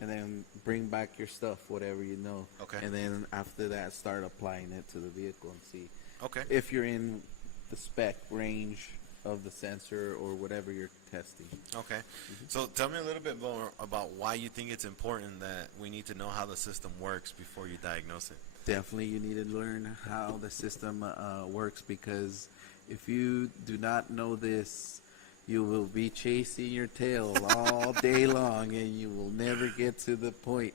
and then bring back your stuff, whatever you know. Okay. And then after that, start applying it to the vehicle and see Okay. if you're in the spec range of the sensor or whatever you're testing. Okay. So tell me a little bit more about why you think it's important that we need to know how the system works before you diagnose it. Definitely, you need to learn how the system works, because if you do not know this, you will be chasing your tail all day long, and you will never get to the point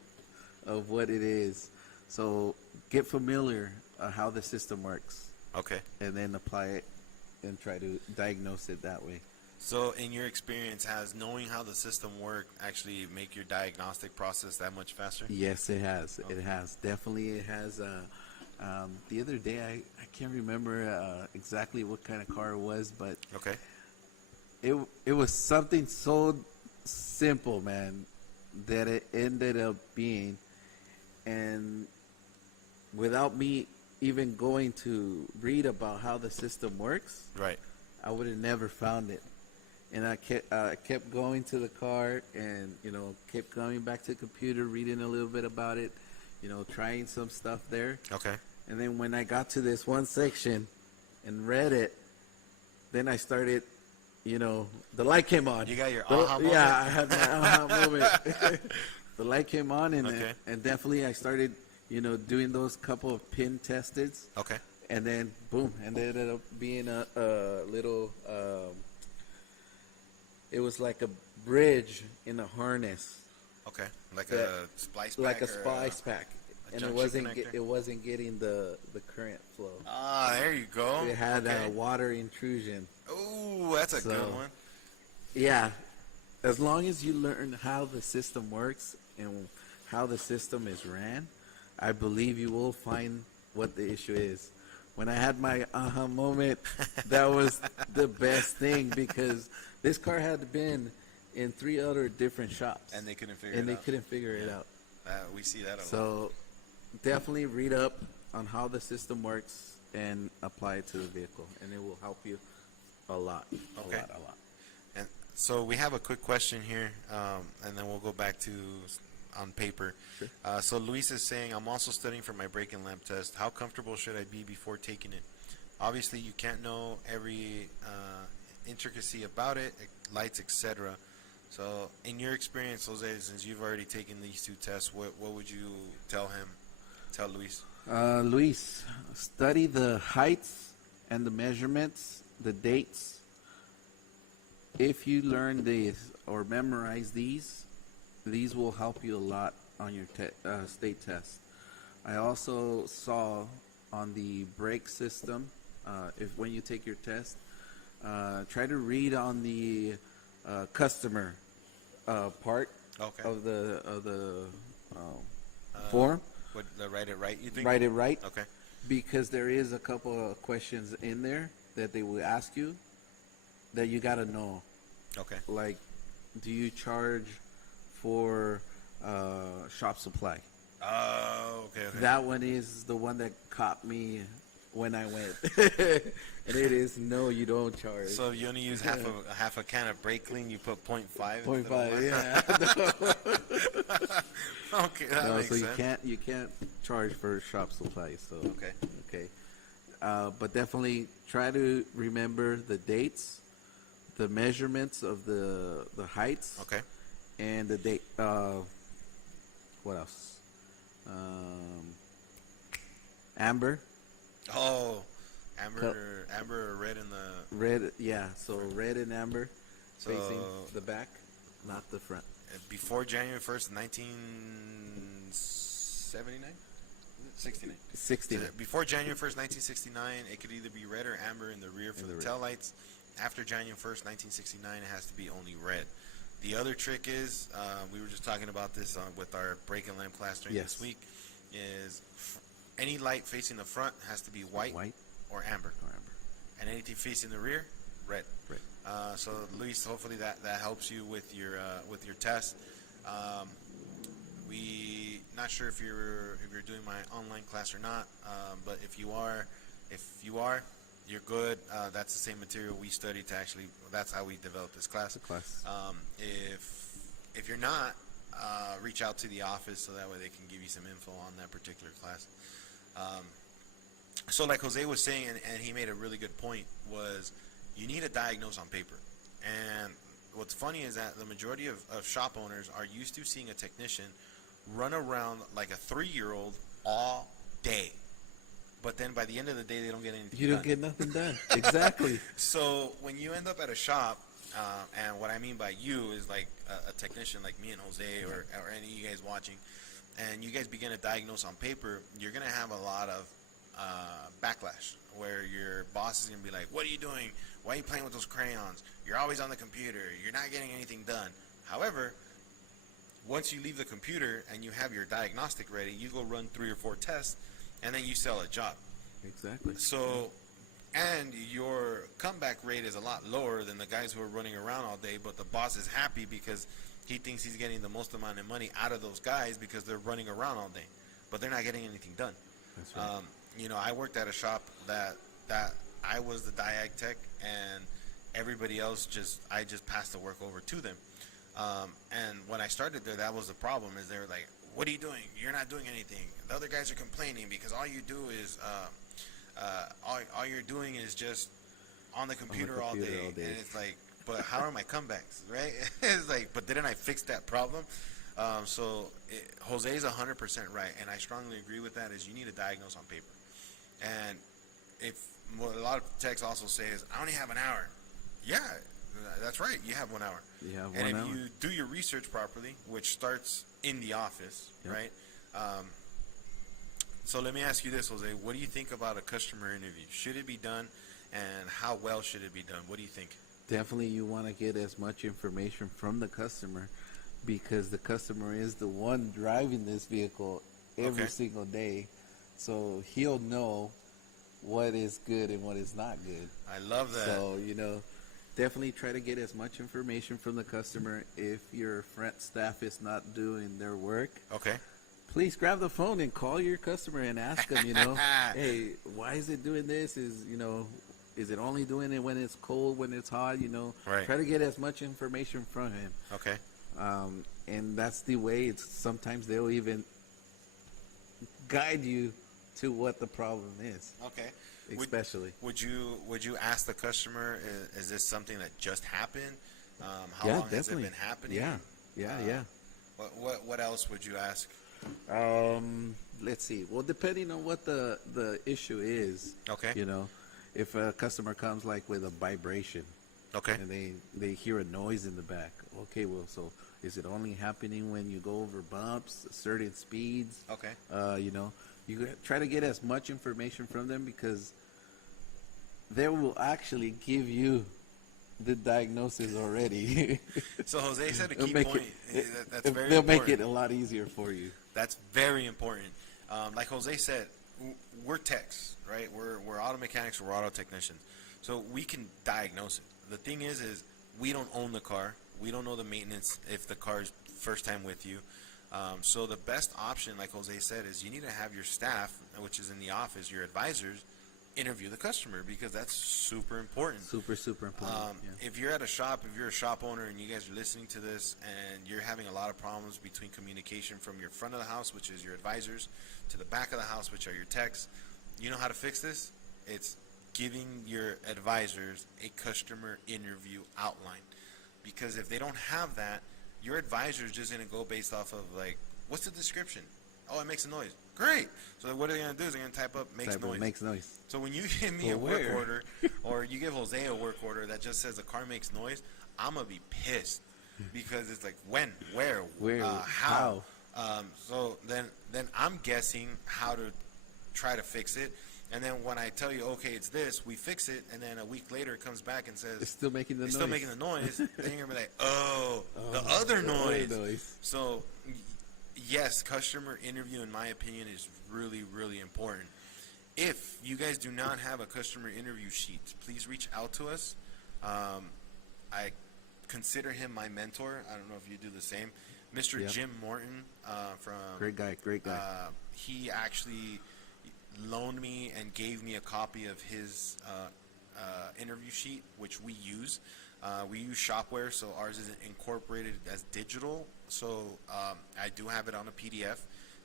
of what it is. So get familiar how the system works, Okay. and then apply it and try to diagnose it that way. So in your experience, has knowing how the system works actually make your diagnostic process that much faster? Yes, it has. Okay. It has. Definitely it has. The other day, I can't remember exactly what kind of car it was, but Okay. it was something so simple, man, that it ended up being. And without me even going to read about how the system works, Right. I would have never found it. And I kept going to the car, and kept coming back to the computer, reading a little bit about it, trying some stuff there. Okay. And then when I got to this one section and read it, then I started, the light came on. You got your aha moment? Yeah, I had my aha moment. The light came on, and Okay. and definitely I started, doing those couple of pin testeds. Okay. And then, boom, and it ended up being a little, it was like a bridge in a harness, Okay. Like That- a splice pack? like a or spice pack. And it junction wasn't connector? it wasn't getting the current flow. Ah, there you go. It had okay. water intrusion. Ooh, that's a good So- one. Yeah, as long as you learn how the system works and how the system is ran, I believe you will find what the issue is. When I had my aha moment, that was the best thing, because this car had been in 3 other different shops, And they couldn't figure and it they out. couldn't figure it out. We see that a lot. So definitely read up on how the system works and apply it to the vehicle, and it will help you a lot. Okay. A lot. And so we have a quick question here, and then we'll go back to on paper. Sure. So Luis is saying, I'm also studying for my brake and lamp test. How comfortable should I be before taking it? Obviously, you can't know every intricacy about it, lights, etc. So in your experience, Jose, since you've already taken these 2 tests, what would you tell Luis? Luis, study the heights and the measurements, the dates. If you learn these or memorize these will help you a lot on your state test. I also saw on the brake system, when you take your test, try to read on the customer part Okay. of the form. Would the write it right, you think? Write it right. Okay. Because there is a couple of questions in there that they will ask you that you got to know. Okay. Like, do you charge for shop supply? Oh, okay, okay. That one is the one that caught me when I went, and it is no, you don't charge. So you only use half a can of brake clean. You put 0.5. 0.5, yeah. Okay, that No, makes so sense. you can't charge for shop supply. So Okay. okay, but definitely try to remember the dates, the measurements of the heights, Okay. and the date. What else? Amber, Oh, amber or red in the. red. Yeah, so red and amber facing So- the back, not the front. Before January 1st, 1979? 69. 60. Before January 1st, 1969, it could either be red or amber in the rear for In the the rear. tail lights. After January 1st, 1969, it has to be only red. The other trick is, we were just talking about this with our brake and lamp class during Yes. this week, is any light facing the front has to be white, White or amber. or amber. And anything facing the rear, red. Red. So Luis, hopefully that helps you with your test. We not sure if you're doing my online class or not, but if you are, you're good. That's the same material we studied to actually. That's how we developed this class. The class. If you're not, reach out to the office so that way they can give you some info on that particular class. So like Jose was saying, and he made a really good point, was you need to diagnose on paper. And what's funny is that the majority of shop owners are used to seeing a technician run around like a 3-year-old all day. But then by the end of the day, they don't get anything You done. don't get nothing done. Exactly. So when you end up at a shop, and what I mean by you is like a technician like me and Jose or any of you guys watching, and you guys begin to diagnose on paper, you're going to have a lot of backlash where your boss is going to be like, what are you doing? Why are you playing with those crayons? You're always on the computer. You're not getting anything done. However, once you leave the computer and you have your diagnostic ready, you go run 3 or 4 tests, and then you sell a job. Exactly. So, and your comeback rate is a lot lower than the guys who are running around all day, but the boss is happy because he thinks he's getting the most amount of money out of those guys because they're running around all day, but they're not getting anything done. That's right. I worked at a shop that I was the diag tech, and everybody else I just passed the work over to them. And when I started there, that was the problem. Is they were like, "What are you doing? You're not doing anything." The other guys are complaining because all you do is all you're doing is just on the computer, all day. And it's like, but how are my comebacks, right? It's like, but didn't I fix that problem? Jose is 100% right, and I strongly agree with that. Is you need to diagnose on paper, and what a lot of techs also say is, I only have an hour. Yeah, that's right. You have 1 hour. You have and 1 hour. if you do your research properly, which starts in the office, Yep. right? So let me ask you this, Jose. What do you think about a customer interview? Should it be done, and how well should it be done? What do you think? Definitely, you want to get as much information from the customer because the customer is the one driving this vehicle every Okay. single day. So he'll know what is good and what is not good. I love that. So, definitely try to get as much information from the customer. If your front staff is not doing their work, Okay. please grab the phone and call your customer and ask them, hey, why is it doing this? Is it only doing it when it's cold, when it's hot? Right. Try to get as much information from him. Okay. And that's the way. Sometimes they'll even guide you to what the problem is. Okay. Especially. Would you ask the customer, is this something that just happened? How Yeah, long has it definitely. been happening? Yeah. What else would you ask? Let's see. Well, depending on what the issue is. Okay. If a customer comes like with a vibration. Okay. And they hear a noise in the back. Okay, well, so is it only happening when you go over bumps, certain speeds? Okay. You try to get as much information from them because they will actually give you the diagnosis already. So Jose said a They'll key make point. That's very they'll important. make it a lot easier for you. That's very important. Like Jose said, we're techs, right? We're auto mechanics, we're auto technicians. So we can diagnose it. The thing is we don't own the car. We don't know the maintenance if the car's first time with you. So the best option, like Jose said, is you need to have your staff, which is in the office, your advisors, interview the customer, because that's super important. Super important. If you're at a shop, if you're a shop owner and you guys are listening to this and you're having a lot of problems between communication from your front of the house, which is your advisors, to the back of the house, which are your techs, you know how to fix this? It's giving your advisors a customer interview outline. Because if they don't have that, your advisor is just going to go based off of, like, what's the description? Oh, it makes a noise. Great. So what are they going to do is they're going to type up makes noise. So when you give me a work order, or you give Jose a work order that just says the car makes noise, I'm going to be pissed. Because it's like, when, where, how. So then I'm guessing how to try to fix it. And then when I tell you, okay, it's this, we fix it, and then a week later it comes back and says, it's still making the noise. Then you're going to be like, oh, the other noise. So, yes, customer interview, in my opinion, is really, really important. If you guys do not have a customer interview sheet, please reach out to us. I consider him my mentor. I don't know if you do the same. Mr. Jim Morton from... Great guy. He actually loaned me and gave me a copy of his interview sheet, which we use. We use Shopware, so ours isn't incorporated as digital. So I do have it on a PDF,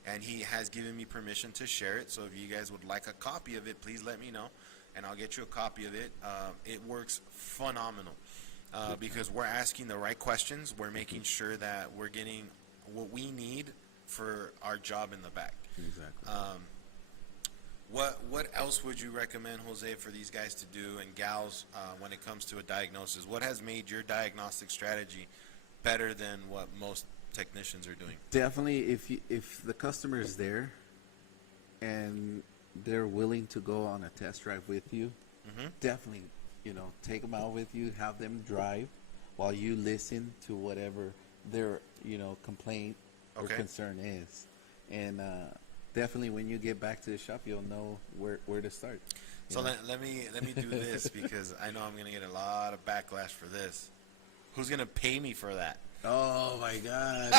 and he has given me permission to share it. So if you guys would like a copy of it, please let me know, and I'll get you a copy of it. It works phenomenal because we're asking the right questions. We're making sure that we're getting what we need for our job in the back. Exactly. What else would you recommend, Jose, for these guys to do, and gals, when it comes to a diagnosis? What has made your diagnostic strategy better than what most technicians are doing? Definitely, if the customer is there and they're willing to go on a test drive with you, definitely, take them out with you, have them drive while you listen to whatever their, complaint or concern is. And definitely, when you get back to the shop, you'll know where to start. So let me do this, because I know I'm going to get a lot of backlash for this. Who's going to pay me for that? Oh my God!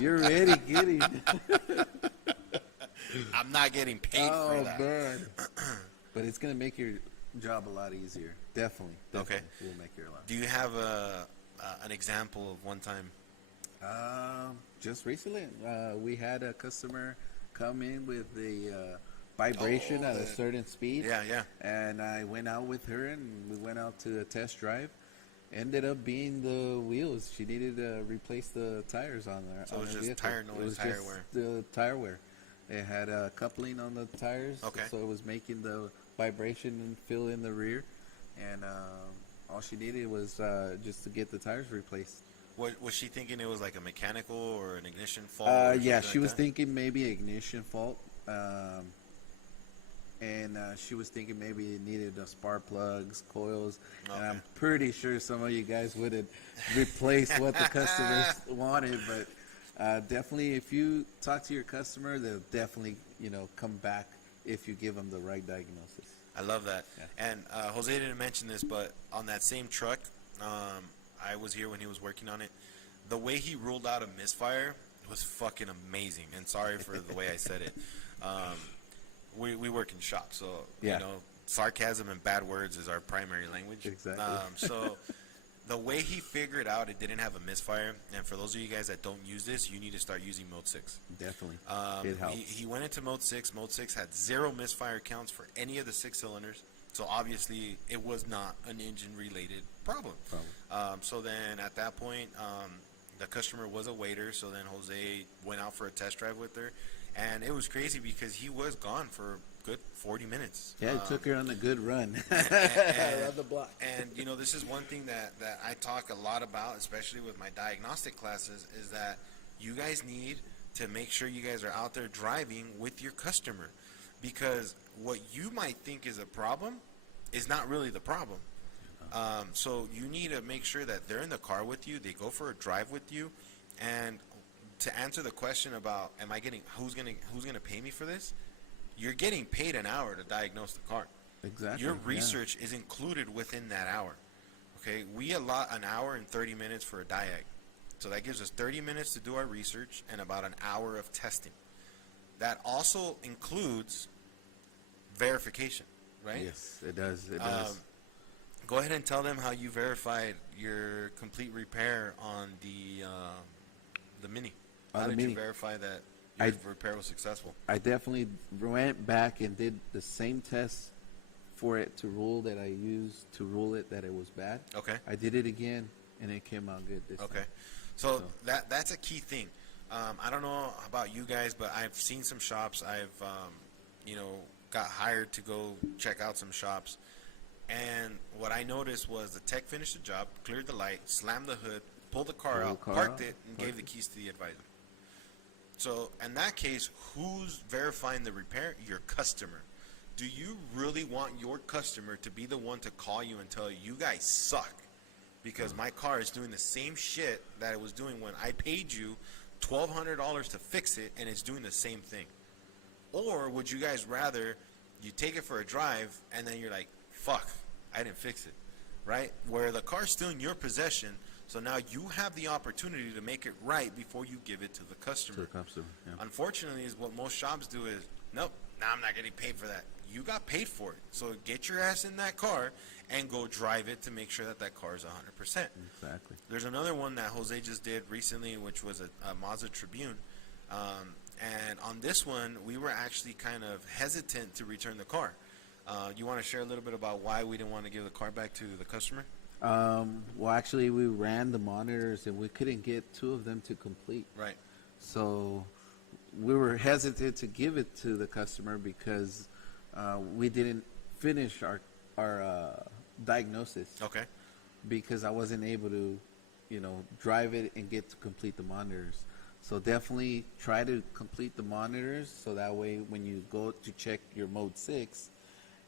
You're already getting. I'm not getting paid for that. Oh man! But it's going to make your job a lot easier. Definitely. Okay. It will make your life. Do you have an example of one time? Just recently, we had a customer come in with the vibration at a certain speed. Yeah. And I went out with her, and we went out to a test drive. Ended up being the wheels. She needed to replace the tires on there. So it was just tire noise, it was tire just wear. The tire wear. It had a coupling on the tires, so it was making the vibration and feel in the rear. And all she needed was just to get the tires replaced. What was she thinking? It was like a mechanical or an ignition fault? Yeah, she was thinking maybe ignition fault. And she was thinking maybe it needed spark plugs, coils. Okay. And I'm pretty sure some of you guys would have replaced what the customers wanted. But definitely, if you talk to your customer, they'll definitely, come back if you give them the right diagnosis. I love that. Yeah. And Jose didn't mention this, but on that same truck, I was here when he was working on it. The way he ruled out a misfire was fucking amazing. And sorry for the way I said it. We work in shop, so sarcasm and bad words is our primary language. Exactly. So the way he figured out it didn't have a misfire, and for those of you guys that don't use this, you need to start using Mode 6. Definitely. It helps. He went into Mode 6. Mode 6 had 0 misfire counts for any of the 6 cylinders. So obviously it was not an engine-related problem. So then at that point, the customer was a waiter. So then Jose went out for a test drive with her. And it was crazy because he was gone for a good 40 minutes. Yeah, it took her on a good run. Around the block. And, this is one thing that I talk a lot about, especially with my diagnostic classes, is that you guys need to make sure you guys are out there driving with your customer. Because what you might think is a problem is not really the problem. So you need to make sure that they're in the car with you, they go for a drive with you, and to answer the question about who's gonna pay me for this, you're getting paid an hour to diagnose the car. Exactly. Your research is included within that hour. okay, we allot an hour and 30 minutes for a diag. So that gives us 30 minutes to do our research and about an hour of testing. That also includes verification, right? Yes, it does. It does. Go ahead and tell them how you verified your complete repair on the Mini. How did you verify that your repair was successful? I definitely went back and did the same test for it to rule that I used to rule it that it was bad. Okay. I did it again, and it came out good this time. So that's a key thing. I don't know about you guys, but I've seen some shops. I've got hired to go check out some shops, and what I noticed was the tech finished the job, cleared the light, slammed the hood, pulled the car out, parked it, and gave the keys to the advisor. So in that case, who's verifying the repair? Your customer. Do you really want your customer to be the one to call you and tell you, you guys suck because my car is doing the same shit that it was doing when I paid you $1,200 to fix it, and it's doing the same thing? Or would you guys rather you take it for a drive and then you're like, fuck, I didn't fix it, right? Where the car's still in your possession, so now you have the opportunity to make it right before you give it to the customer. Yeah. Unfortunately, is what most shops do is, nope, nah, I'm not getting paid for that. You got paid for it, so get your ass in that car and go drive it to make sure that that car is 100%. Exactly. There's another one that Jose just did recently, which was a Mazda Tribune. And on this one, we were actually kind of hesitant to return the car. You want to share a little bit about why we didn't want to give the car back to the customer? Well, actually, we ran the monitors, and we couldn't get 2 of them to complete. Right. So we were hesitant to give it to the customer because we didn't finish our diagnosis. Okay. Because I wasn't able to, drive it and get to complete the monitors. So definitely try to complete the monitors so that way when you go to check your mode 6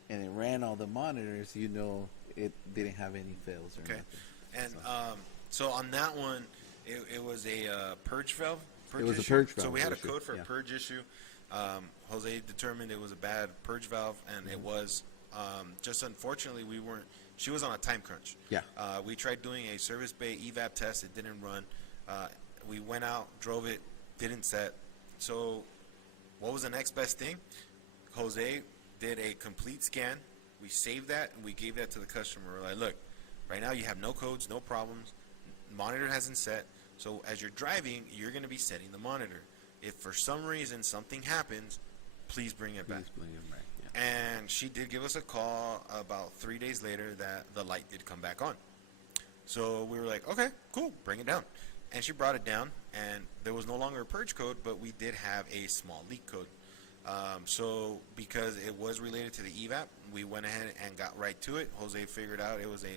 and it ran all the monitors, it didn't have any fails or okay. nothing. And so on that one, it was a purge valve. It was a purge valve. So we had a code for a purge issue. Jose determined it was a bad purge valve, and it was. Just unfortunately, she was on a time crunch. Yeah. We tried doing a service bay evap test. It didn't run. We went out, drove it, didn't set. So what was the next best thing? Jose did a complete scan. We saved that, and we gave that to the customer. We're like, look, right now you have no codes, no problems. Monitor hasn't set. So as you're driving, you're going to be setting the monitor. If for some reason something happens, please bring it back. Yeah. And she did give us a call about 3 days later that the light did come back on. So we were like, okay, cool, bring it down. And she brought it down, and there was no longer a purge code, but we did have a small leak code. So because it was related to the evap, we went ahead and got right to it. Jose figured out it was a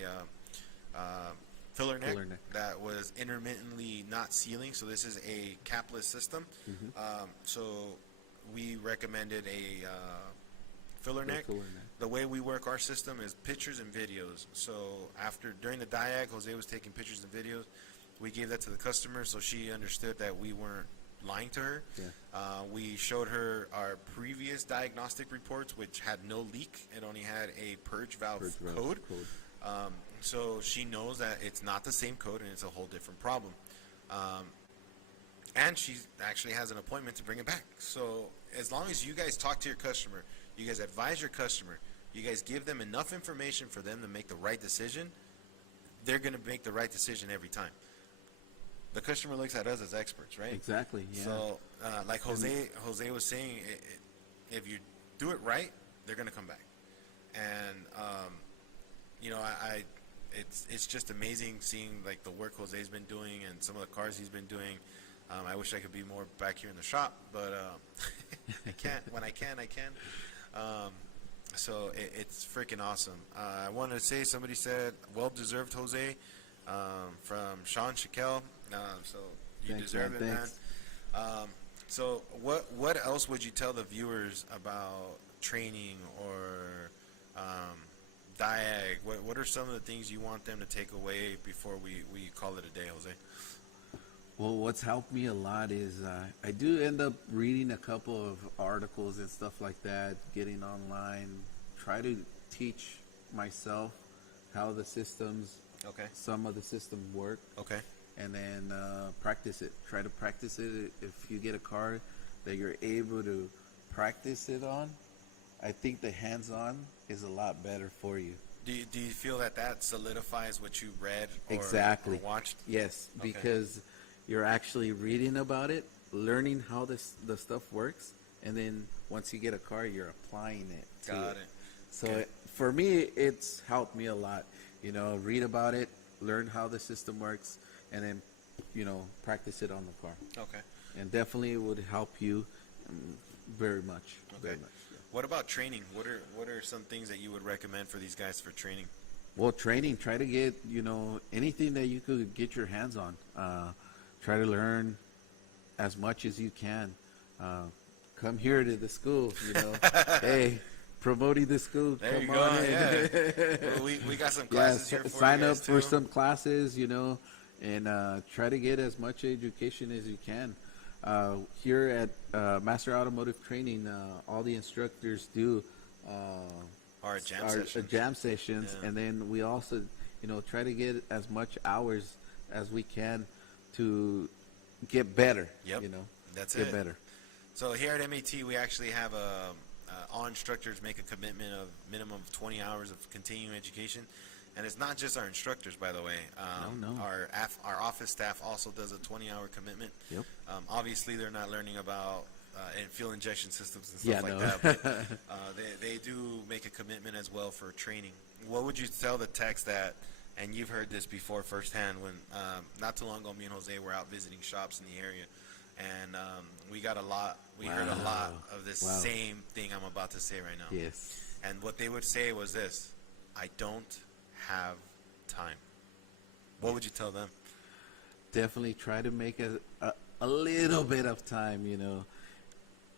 filler neck that was intermittently not sealing. So this is a capless system. So we recommended a filler neck. The way we work our system is pictures and videos. So during the diag, Jose was taking pictures and videos. We gave that to the customer so she understood that we weren't lying to her. Yeah. We showed her our previous diagnostic reports, which had no leak. It only had a purge valve code. So she knows that it's not the same code and it's a whole different problem. And she actually has an appointment to bring it back. So as long as you guys talk to your customer, you guys advise your customer, you guys give them enough information for them to make the right decision, they're going to make the right decision every time. The customer looks at us as experts, right? Exactly. Yeah. So, like Jose was saying, if you do it right, they're gonna come back. And it's just amazing seeing like the work Jose's been doing and some of the cars he's been doing. I wish I could be more back here in the shop, but I can't. When I can, I can. So it's freaking awesome. I wanted to say, somebody said, well deserved, Jose, from Sean Shaquille. So you deserve it, man. So what else would you tell the viewers about training or diag? What are some of the things you want them to take away before we call it a day, Jose? Well, what's helped me a lot is I do end up reading a couple of articles and stuff like that, getting online, try to teach myself how the systems Okay. some of the system work, Okay. and then practice it. Try to practice it. If you get a car that you're able to practice it on, I think the hands-on is a lot better for you. Do you feel that solidifies what you read or, Exactly. or watched? Yes, Okay. because you're actually reading about it, learning how the stuff works, and then once you get a car, you're applying it. Got it. So Okay. for me, it's helped me a lot. Read about it, learn how the system works, and then, practice it on the car. Okay. And definitely would help you very much. Okay. Very much. Yeah. What about training? What are some things that you would recommend for these guys for training? Well, training, try to get, anything that you could get your hands on. Try to learn as much as you can. Come here to the school, Hey, promoting the school. There come you go. on in. Yeah. Well, we got some Yeah, classes here for sign you up guys for too. some classes, and try to get as much education as you can. Here at Master Automotive Training, all the instructors do Our jam our sessions. jam sessions, Yeah. and then we also, try to get as much hours as we can to get better. Yep. That's get it. better. So here at MAT, we actually have all instructors make a commitment of minimum of 20 hours of continuing education. And it's not just our instructors, by the way. No. Our office staff also does a 20-hour commitment. Yep. Obviously, they're not learning about fuel injection systems and Yeah, stuff like no. that. But they do make a commitment as well for training. What would you tell the techs that, and you've heard this before firsthand, when not too long ago, me and Jose were out visiting shops in the area, and we heard a lot of this Wow. same thing I'm about to say right now. Yes. And what they would say was this: I don't have time. What would you tell them? Definitely try to make a little bit of time,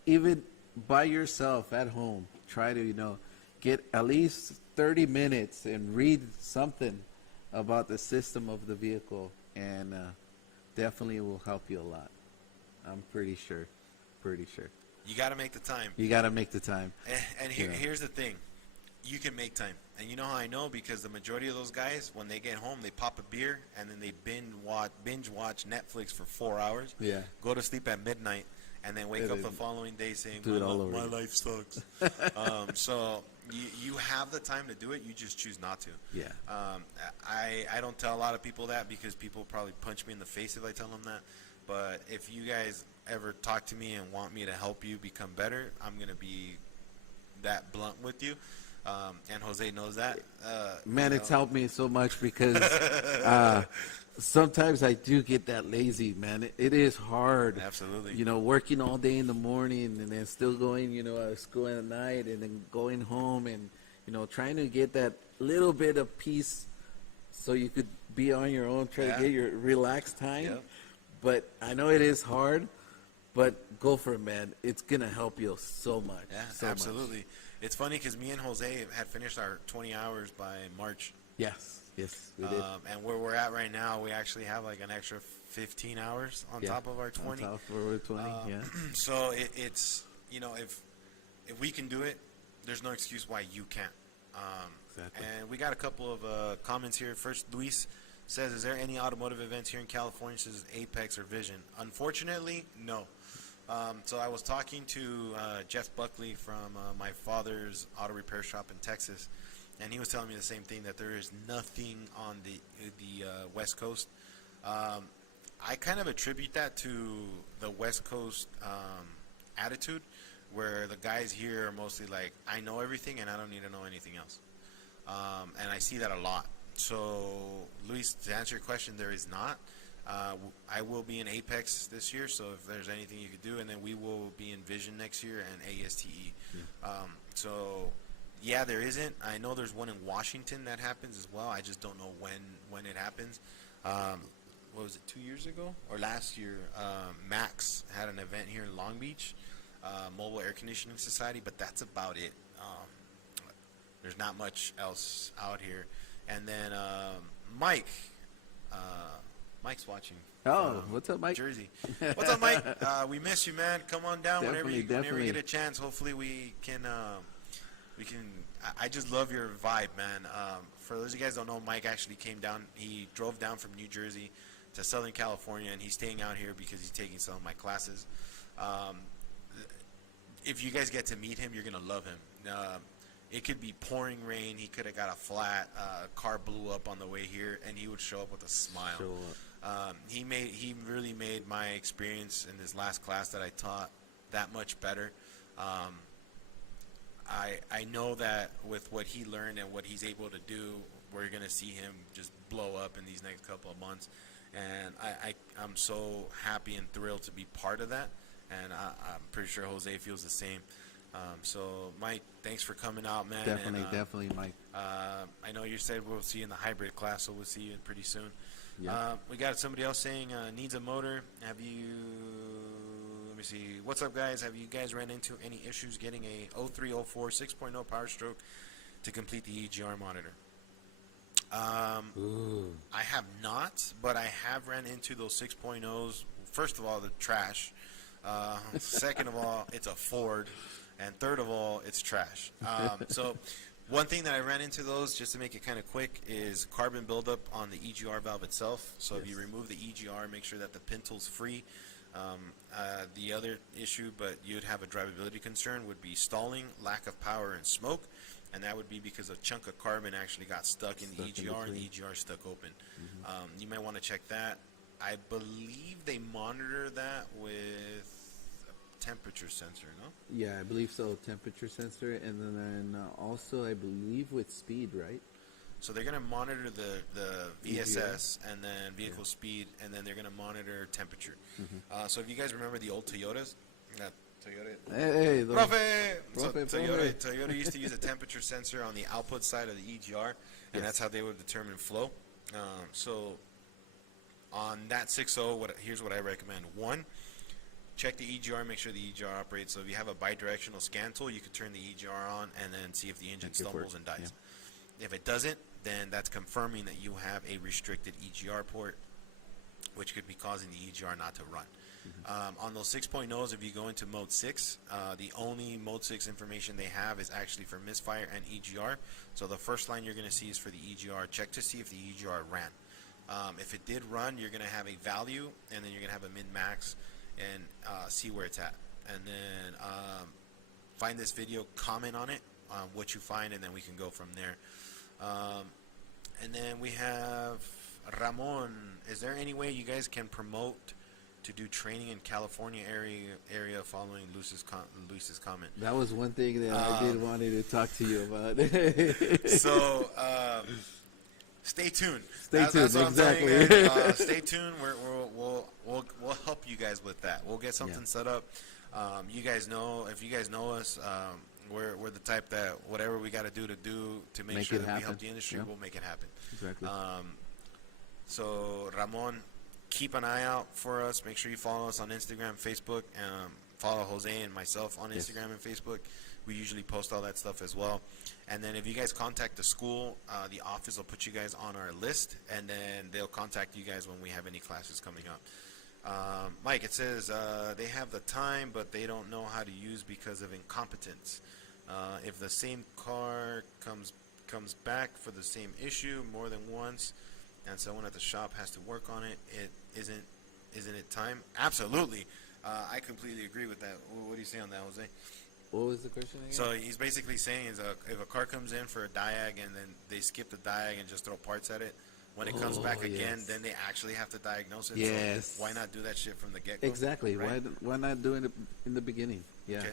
even by yourself at home. Try to, get at least 30 minutes and read something about the system of the vehicle, and definitely will help you a lot. I'm pretty sure. You got to make the time. You got to make the time. And here's the thing. You can make time. And you know how I know? Because the majority of those guys, when they get home, they pop a beer, and then they binge watch Netflix for 4 hours. Yeah. Go to sleep at midnight, and then wake And up then the following day saying, do it all over my again." life sucks. So you have the time to do it. You just choose not to. Yeah. I don't tell a lot of people that because people probably punch me in the face if I tell them that. But if you guys ever talk to me and want me to help you become better, I'm going to be that blunt with you. And Jose knows that. Man, it's helped me so much because sometimes I do get that lazy, man. It is hard. Absolutely. Working all day in the morning and then still going, to school at night and then going home and, trying to get that little bit of peace so you could be on your own, try to get your relaxed time. Yep. But I know it is hard, but go for it, man. It's going to help you so much. Yeah, so absolutely. Much. It's funny because me and Jose had finished our 20 hours by March. Yes, we did. And where we're at right now, we actually have like an extra 15 hours on top of our 20. On top of our 20, yeah. So it's, if we can do it, there's no excuse why you can't. Exactly. And we got a couple of comments here. First, Luis says, is there any automotive events here in California such as Apex or Vision? Unfortunately, no. So I was talking to Jeff Buckley from my father's auto repair shop in Texas, and he was telling me the same thing, that there is nothing on the West Coast. I kind of attribute that to the West Coast attitude, where the guys here are mostly like, I know everything and I don't need to know anything else. And I see that a lot. So, Luis, to answer your question, there is not. I will be in Apex this year, so if there's anything you could do, and then we will be in Vision next year and ASTE. Yeah. So, yeah, there isn't. I know there's one in Washington that happens as well. I just don't know when it happens. What was it, 2 years ago or last year? Max had an event here in Long Beach, Mobile Air Conditioning Society, but that's about it. There's not much else out here. And then Mike. Mike's watching. Oh, what's up, Mike? Jersey. What's up, Mike? We miss you, man. Come on down whenever you Definitely. get a chance. Hopefully we can We can. I just love your vibe, man. For those of you guys who don't know, Mike actually came down. He drove down from New Jersey to Southern California, and he's staying out here because he's taking some of my classes. Um, if you guys get to meet him, you're gonna love him. It could be pouring rain. He could have got a flat. Car blew up on the way here, and he would show up with a smile. He really made my experience in this last class that I taught that much better. I know that with what he learned and what he's able to do, we're going to see him just blow up in these next couple of months. And I'm so happy and thrilled to be part of that. And I'm pretty sure Jose feels the same. So, Mike, thanks for coming out, man. Definitely, Mike. I know you said we'll see you in the hybrid class, so we'll see you pretty soon. Yeah. We got somebody else saying needs a motor. Let me see. What's up, guys? Have you guys ran into any issues getting a 0304 6.0 Power Stroke to complete the EGR monitor? I have not, but I have ran into those 6.0s. First of all, the trash. Second of all, it's a Ford. And third of all, it's trash. So one thing that I ran into those, just to make it kind of quick, is carbon buildup on the EGR valve itself. So if you remove the EGR, make sure that the pinto's free. The other issue, but you'd have a drivability concern, would be stalling, lack of power, and smoke. And that would be because a chunk of carbon actually got stuck in the EGR, and the EGR stuck open. You might want to check that. I believe they monitor that with temperature sensor, no? Yeah, I believe so. Temperature sensor, and then also I believe with speed, right? So they're going to monitor the VSS and then vehicle speed, and then they're going to monitor temperature. So if you guys remember the old Toyotas, Toyota. Hey, Toyota used to use a temperature sensor on the output side of the EGR, and that's how they would determine flow. So on that 6.0, here's what I recommend. One, check the EGR, make sure the EGR operates. So if you have a bidirectional scan tool, you can turn the EGR on and then see if the engine stumbles and dies. Yeah. If it doesn't, then that's confirming that you have a restricted EGR port, which could be causing the EGR not to run. On those 6.0s, if you go into mode 6, the only mode 6 information they have is actually for misfire and EGR. So the first line you're going to see is for the EGR. Check to see if the EGR ran. If it did run, you're going to have a value, and then you're going to have a min-max, and see where it's at. And then find this video, comment on it, what you find, and then we can go from there. And then we have Ramon. Is there any way you guys can promote to do training in California area following Luis's comment? That was one thing that I did wanted to talk to you about. So stay tuned. That's exactly. Stay tuned. We'll help you guys with that. We'll get something set up. You guys know, if you guys know us, we're the type that whatever we got to do to make sure that we help the industry, we'll make it happen. Exactly. So Ramon, keep an eye out for us. Make sure you follow us on Instagram, Facebook, follow Jose and myself on Instagram and Facebook. We usually post all that stuff as well. And then if you guys contact the school, the office will put you guys on our list, and then they'll contact you guys when we have any classes coming up. Mike, it says they have the time, but they don't know how to use because of incompetence. If the same car comes back for the same issue more than once, and someone at the shop has to work on it, isn't it time? Absolutely. I completely agree with that. What do you say on that, Jose? What was the question again? So he's basically saying if a car comes in for a diag and then they skip the diag and just throw parts at it, when it comes back again, then they actually have to diagnose it. Yes. So why not do that shit from the get-go? Exactly. Right? Why not do it in the beginning? Yeah. Okay.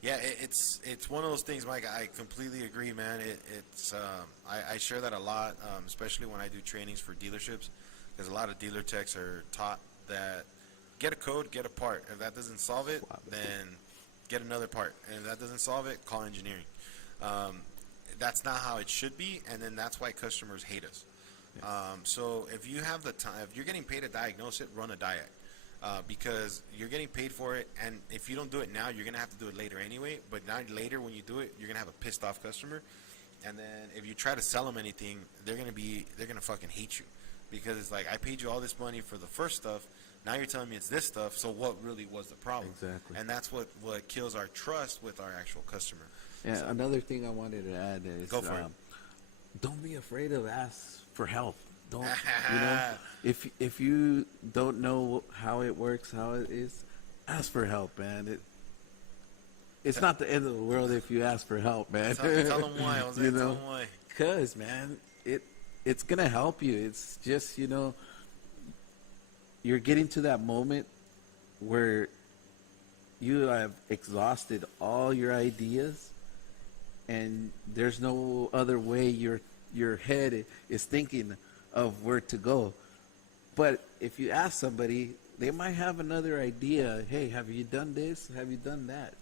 Yeah, it's one of those things, Mike. I completely agree, man. I share that a lot, especially when I do trainings for dealerships, because a lot of dealer techs are taught that get a code, get a part. If that doesn't solve it, then get another part. And if that doesn't solve it, call engineering. That's not how it should be, and then that's why customers hate us. So if you have the time, if you're getting paid to diagnose it, run a diag. Because you're getting paid for it, and if you don't do it now, you're gonna have to do it later anyway. But now later, when you do it, you're gonna have a pissed off customer, and then if you try to sell them anything, they're gonna fucking hate you, because it's like, I paid you all this money for the first stuff. Now you're telling me it's this stuff. So what really was the problem? Exactly. And that's what kills our trust with our actual customer. Yeah, another thing I wanted to add is Go for it. don't be afraid of ask for help. Don't if you don't know how it works, how it is, ask for help, man. It's not the end of the world if you ask for help, man. Tell them why, Jose. You Tell know, them why. because man, it's gonna help you. It's just you're getting to that moment where you have exhausted all your ideas, and there's no other way your head is thinking of where to go. But if you ask somebody, they might have another idea. Hey, have you done this? Have you done that?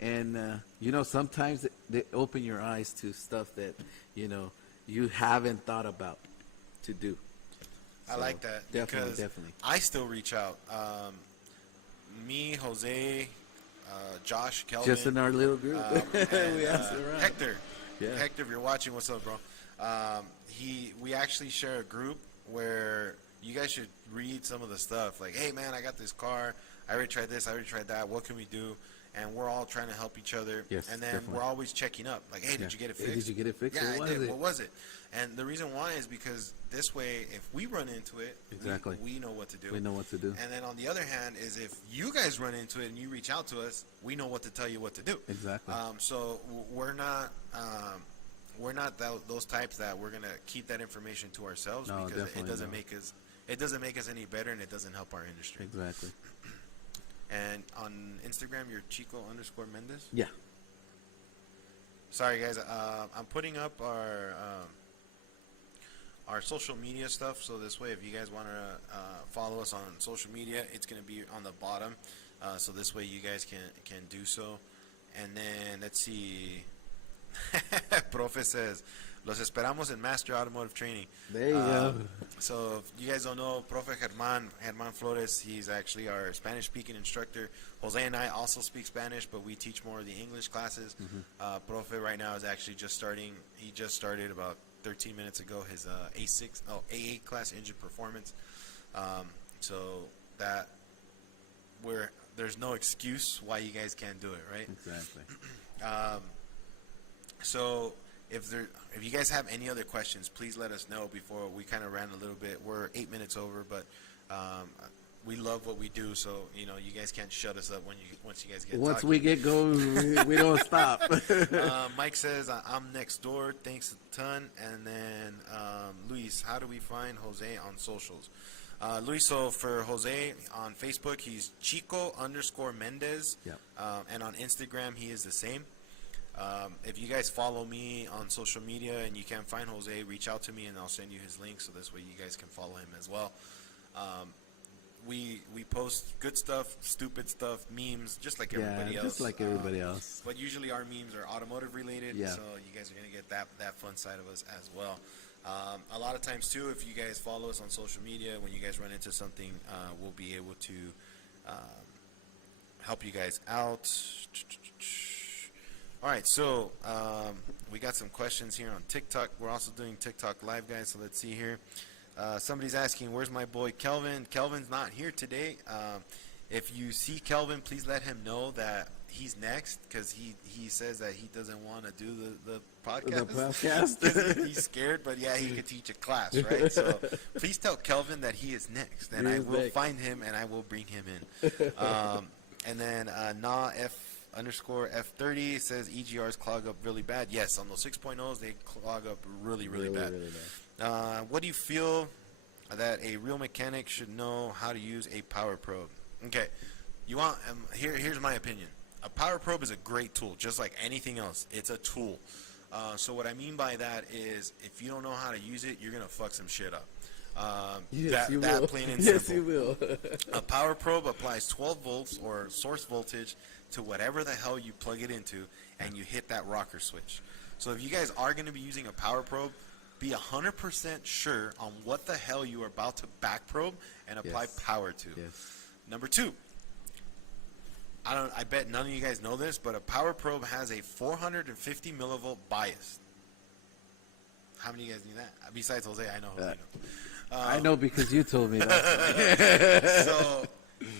And sometimes they open your eyes to stuff that you haven't thought about to do. I like that. Definitely. I still reach out. Me, Jose, Josh, Kelvin. Just in our little group. And, we ask around. Hector. Yeah. Hector, if you're watching, what's up, bro? We actually share a group where you guys should read some of the stuff. Like, hey, man, I got this car. I already tried this. I already tried that. What can we do? And we're all trying to help each other. Yes, and then definitely. we're always checking up. Like, hey, did you get it fixed? Hey, did you get it fixed? Yeah, What I did. was it? What was it? And the reason why is because this way, if we run into it, Exactly. we know what to do. We know what to do. And then on the other hand is if you guys run into it and you reach out to us, we know what to tell you what to do. Exactly. So we're not those types that we're gonna keep that information to ourselves No, because it definitely doesn't not. make us any better and it doesn't help our industry. Exactly. And on Instagram, you're Chico_Mendez. Yeah. Sorry guys, I'm putting up our social media stuff. So this way, if you guys want to follow us on social media, it's going to be on the bottom. So this way, you guys can do so. And then let's see. Profe says, "Los esperamos en Master Automotive Training." There you go. So if you guys don't know, Profe Germán Flores, he's actually our Spanish-speaking instructor. Jose and I also speak Spanish, but we teach more of the English classes. Profe right now is actually just starting. He just started about 13 minutes ago his A8 class engine performance. So that there's no excuse why you guys can't do it, right? Exactly. So if you guys have any other questions, please let us know before we kind of ran a little bit. We're 8 minutes over, but we love what we do, so you guys can't shut us up once you guys get Once talking. we get going, we don't stop. Mike says I'm next door. Thanks a ton. And then Luis, how do we find Jose on socials? Luis, so for Jose on Facebook, he's Chico_Mendez. Yep. And on Instagram, he is the same. If you guys follow me on social media and you can't find Jose, reach out to me and I'll send you his link so this way you guys can follow him as well. We post good stuff, stupid stuff, memes, just like everybody else. Just like everybody else. But usually our memes are automotive related, Yeah. so you guys are going to get that fun side of us as well. A lot of times too, if you guys follow us on social media, when you guys run into something, we'll be able to help you guys out. All right, so we got some questions here on TikTok. We're also doing TikTok live, guys, so let's see here. Somebody's asking, where's my boy Kelvin? Kelvin's not here today. If you see Kelvin, please let him know that he's next, because he says that he doesn't want to do the podcast. The podcast? He's scared, but yeah, he could teach a class, right? So please tell Kelvin that he is next, and I will find him, and I will bring him in. And then F_F30 says EGRs clog up really bad. Yes, on those 6.0s, they clog up really bad. Really bad. What do you feel that a real mechanic should know how to use a power probe? Okay, here's my opinion. A power probe is a great tool, just like anything else. It's a tool. So what I mean by that is, if you don't know how to use it, you're gonna fuck some shit up. Yes, you that will. plain and Yes, simple. you will. A power probe applies 12 volts or source voltage to whatever the hell you plug it into, and you hit that rocker switch. So if you guys are going to be using a power probe, be 100% sure on what the hell you are about to back probe and apply power to. Yes. Number 2, I bet none of you guys know this, but a power probe has a 450 millivolt bias. How many of you guys knew that? Besides Jose, I know Jose knows. I know because you told me that. So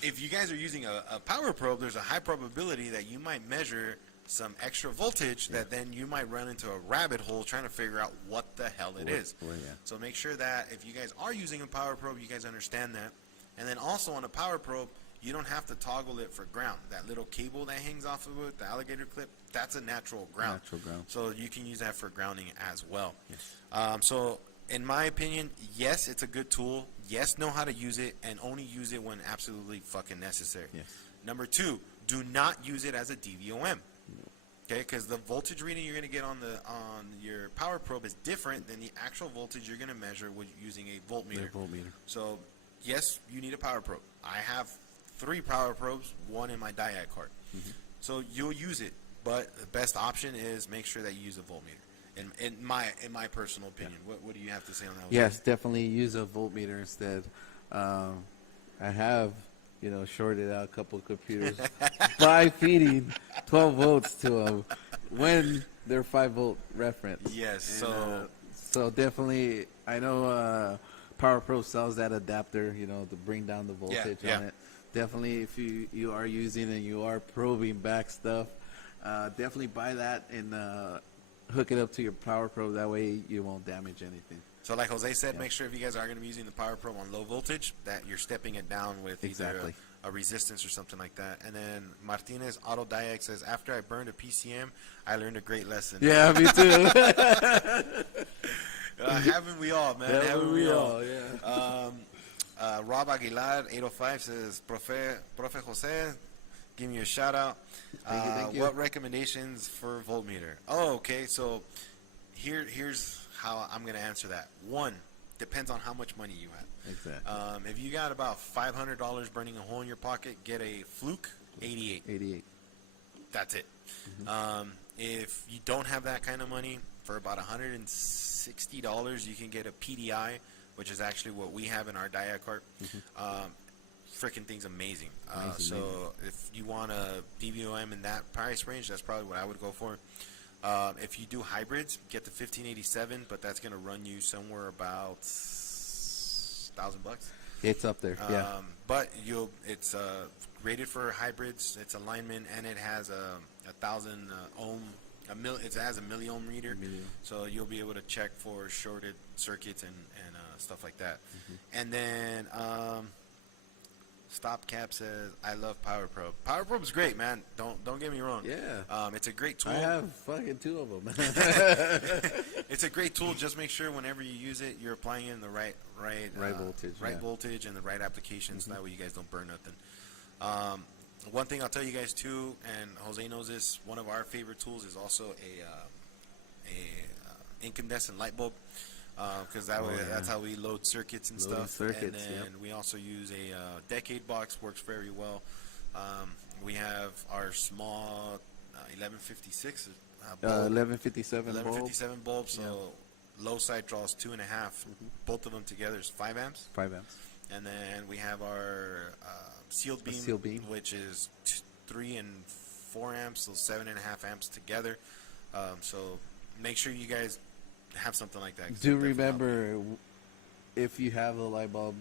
if you guys are using a power probe, there's a high probability that you might measure some extra voltage that then you might run into a rabbit hole trying to figure out what the hell it is. Well, yeah. So make sure that if you guys are using a power probe, you guys understand that. And then also on a power probe, you don't have to toggle it for ground. That little cable that hangs off of it, the alligator clip, that's a natural ground. Natural ground. So you can use that for grounding as well. Yes. So in my opinion, yes, it's a good tool. Yes, know how to use it, and only use it when absolutely fucking necessary. Yes. Number 2, do not use it as a DVOM. Okay, because the voltage reading you're going to get on your power probe is different than the actual voltage you're going to measure with using a voltmeter. So yes, you need a power probe. I have 3 power probes, 1 in my diag cart. So you'll use it, but the best option is make sure that you use a voltmeter. In my personal opinion, what do you have to say on that? Yes, definitely use a voltmeter instead. I have, shorted out a couple of computers by feeding 12 volts to them when they're 5-volt reference. Yes, And, so definitely, I know Power Pro sells that adapter, to bring down the voltage on it. Definitely, if you are using and you are probing back stuff, definitely buy that and hook it up to your power probe. That way you won't damage anything. So like Jose said, make sure if you guys are going to be using the power probe on low voltage, that you're stepping it down with either a resistance or something like that. And then Martinez Auto Diag says, after I burned a PCM, I learned a great lesson. Yeah, me too. Haven't we all, man? Haven't we all? Yeah. Rob Aguilar, 805, says, Profe Jose, give me a shout out. Thank you. What recommendations for voltmeter? Oh, okay. So here's how I'm going to answer that. 1, depends on how much money you have. Exactly. If you got about $500 burning a hole in your pocket, get a Fluke 88. That's it. If you don't have that kind of money, for about $160, you can get a PDI, which is actually what we have in our diag cart. Freaking thing's amazing. So if you want a DVOM in that price range, that's probably what I would go for. If you do hybrids, get the 1587, but that's going to run you somewhere about $1,000. It's up there, yeah. But it's rated for hybrids. It's a lineman, and it has a 1,000 ohm. It has a milliohm reader, so you'll be able to check for shorted circuits and stuff like that. And then Stopcap says, I love Power Probe. Power Probe is great, man. Don't get me wrong. Yeah. It's a great tool. I have fucking 2 of them. It's a great tool. Just make sure whenever you use it, you're applying it in the right voltage, voltage and the right applications. That way you guys don't burn nothing. One thing I'll tell you guys too, and Jose knows this, one of our favorite tools is also a incandescent light bulb. Because that's how we load circuits and stuff. And then we also use a decade box, works very well. We have our small 1156 bulb, 1157 bulb. So low side draws 2.5. Both of them together is 5 amps. 5 amps. And then we have our sealed beam, which is 3 and 4 amps, so 7.5 amps together. So make sure you guys have something like that. Do remember, if you have the light bulb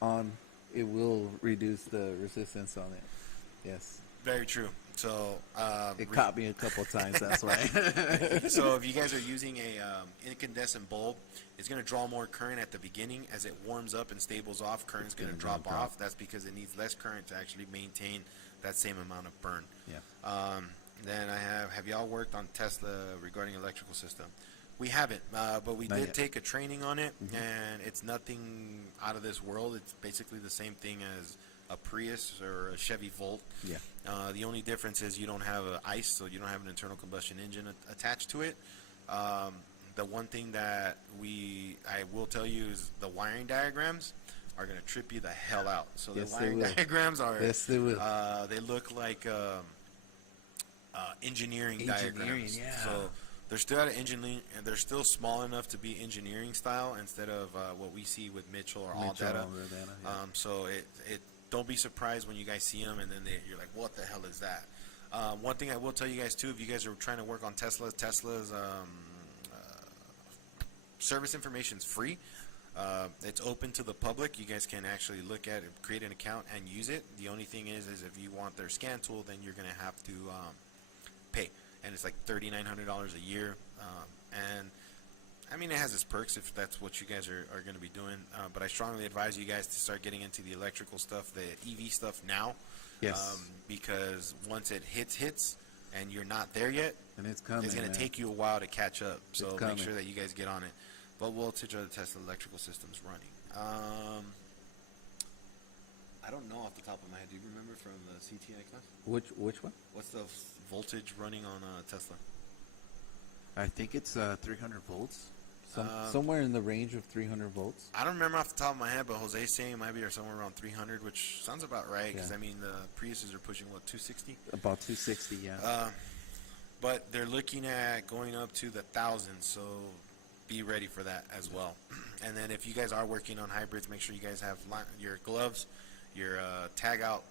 on, it will reduce the resistance on it. Yes. Very true. So it caught me a couple times. That's why. So if you guys are using a incandescent bulb, it's going to draw more current at the beginning. As it warms up and stables off, current's going to drop off. That's because it needs less current to actually maintain that same amount of burn. Yeah. Then have y'all worked on Tesla regarding electrical system? We haven't, but we did take a training on it, and it's nothing out of this world. It's basically the same thing as a Prius or a Chevy Volt. Yeah. The only difference is you don't have an ICE, so you don't have an internal combustion engine attached to it. The one thing that I will tell you is the wiring diagrams are going to trip you the hell out. So the wiring diagrams are, they will. They look like engineering diagrams. Yeah. So they're still at engineering, and they're still small enough to be engineering style instead of what we see with Mitchell or All Data. So it don't be surprised when you guys see them, and then you're like, what the hell is that? One thing I will tell you guys too, if you guys are trying to work on Tesla's service information is free. It's open to the public. You guys can actually look at it, create an account, and use it. The only thing is if you want their scan tool, then you're going to have to pay, and it's like $3,900 a year. And I mean, it has its perks if that's what you guys are going to be doing. But I strongly advise you guys to start getting into the electrical stuff, the EV stuff now. Yes. Because once it hits, and you're not there yet, And it's coming. it's going to take you a while to catch up. So It's make coming. sure that you guys get on it. But we'll teach you how to test the electrical systems running. I don't know off the top of my head. Do you remember from the CTI class? Which one? What's the voltage running on a Tesla? I think it's 300 volts. Somewhere in the range of 300 volts. I don't remember off the top of my head, but Jose's saying it might be somewhere around 300, which sounds about right. Because Yeah. I mean, the Priuses are pushing what, 260? About 260, yeah. But they're looking at going up to the thousands, so be ready for that as well. And then if you guys are working on hybrids, make sure you guys have your gloves, your tag out,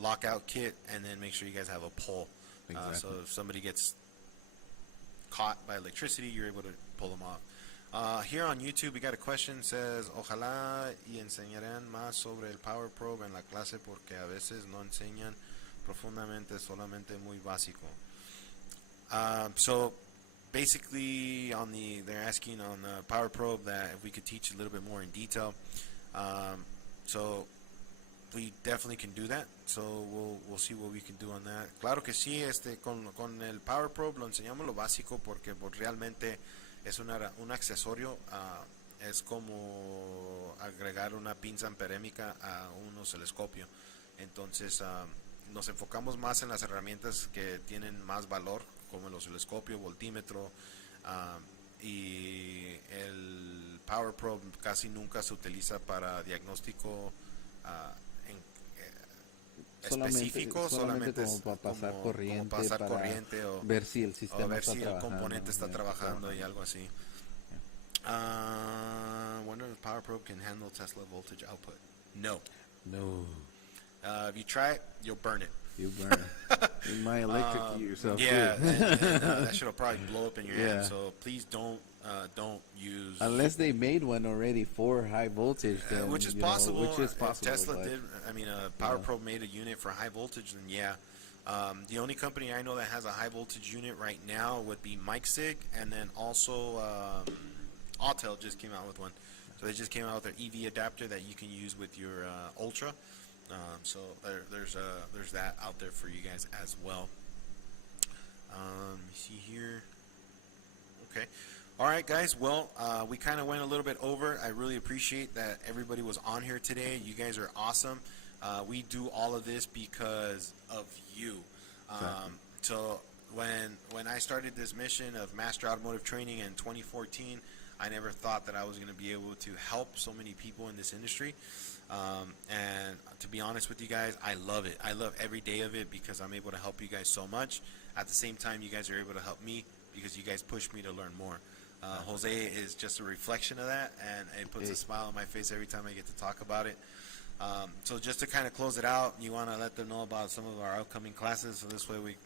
lockout kit, and then make sure you guys have a pole. Exactly. So if somebody gets caught by electricity, you're able to pull them off. Here on YouTube, we got a question. Says, ojalá y enseñarán más sobre el Power Probe en la clase porque a veces no enseñan profundamente, solamente muy básico. So basically, they're asking on the Power Probe that if we could teach a little bit more in detail. So we definitely can do that. So we'll see what we can do on that. Claro que sí, con el Power Probe lo enseñamos lo básico porque realmente es un accesorio. Es como agregar una pinza amperémica a un osciloscopio. Entonces nos enfocamos más en las herramientas que tienen más valor, como el osciloscopio, voltímetro, y el Power Probe casi nunca se utiliza para diagnóstico específico, solamente como para pasar corriente, como pasar para corriente o ver si el sistema ver está si el trabajando, componente está yeah, trabajando y algo así. Wonder if Power Probe can handle Tesla voltage output. No. If you try it, you'll burn it. You burn. You might electrocute yourself. Yeah, too. and that shit'll probably blow up in your hand. Yeah. So please don't use. Unless they made one already for high voltage, then, which is you know, possible. Which is If possible. Tesla but did. I mean, Power Probe made a unit for high voltage, then yeah. The only company I know that has a high voltage unit right now would be MikeSig, and then also Autel just came out with one. So they just came out with their EV adapter that you can use with your Ultra. So there's that out there for you guys as well. Let me see here. Okay. All right, guys. Well, we kind of went a little bit over. I really appreciate that everybody was on here today. You guys are awesome. We do all of this because of you. Exactly. So when I started this mission of Master Automotive Training in 2014, I never thought that I was going to be able to help so many people in this industry. And to be honest with you guys, I love it. I love every day of it because I'm able to help you guys so much. At the same time, you guys are able to help me because you guys push me to learn more. Jose is just a reflection of that, and it puts a smile on my face every time I get to talk about it. So just to kind of close it out, you want to let them know about some of our upcoming classes, so this way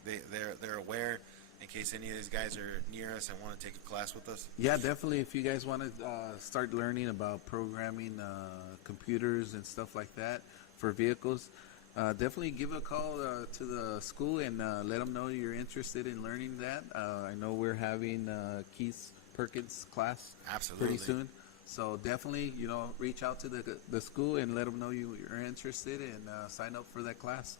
they're aware in case any of these guys are near us and want to take a class with us. Yeah, definitely. If you guys want to start learning about programming computers and stuff like that for vehicles, definitely give a call to the school and let them know you're interested in learning that. I know we're having Keith Perkins class Absolutely. pretty soon. So definitely, reach out to the school and let them know you're interested and sign up for that class.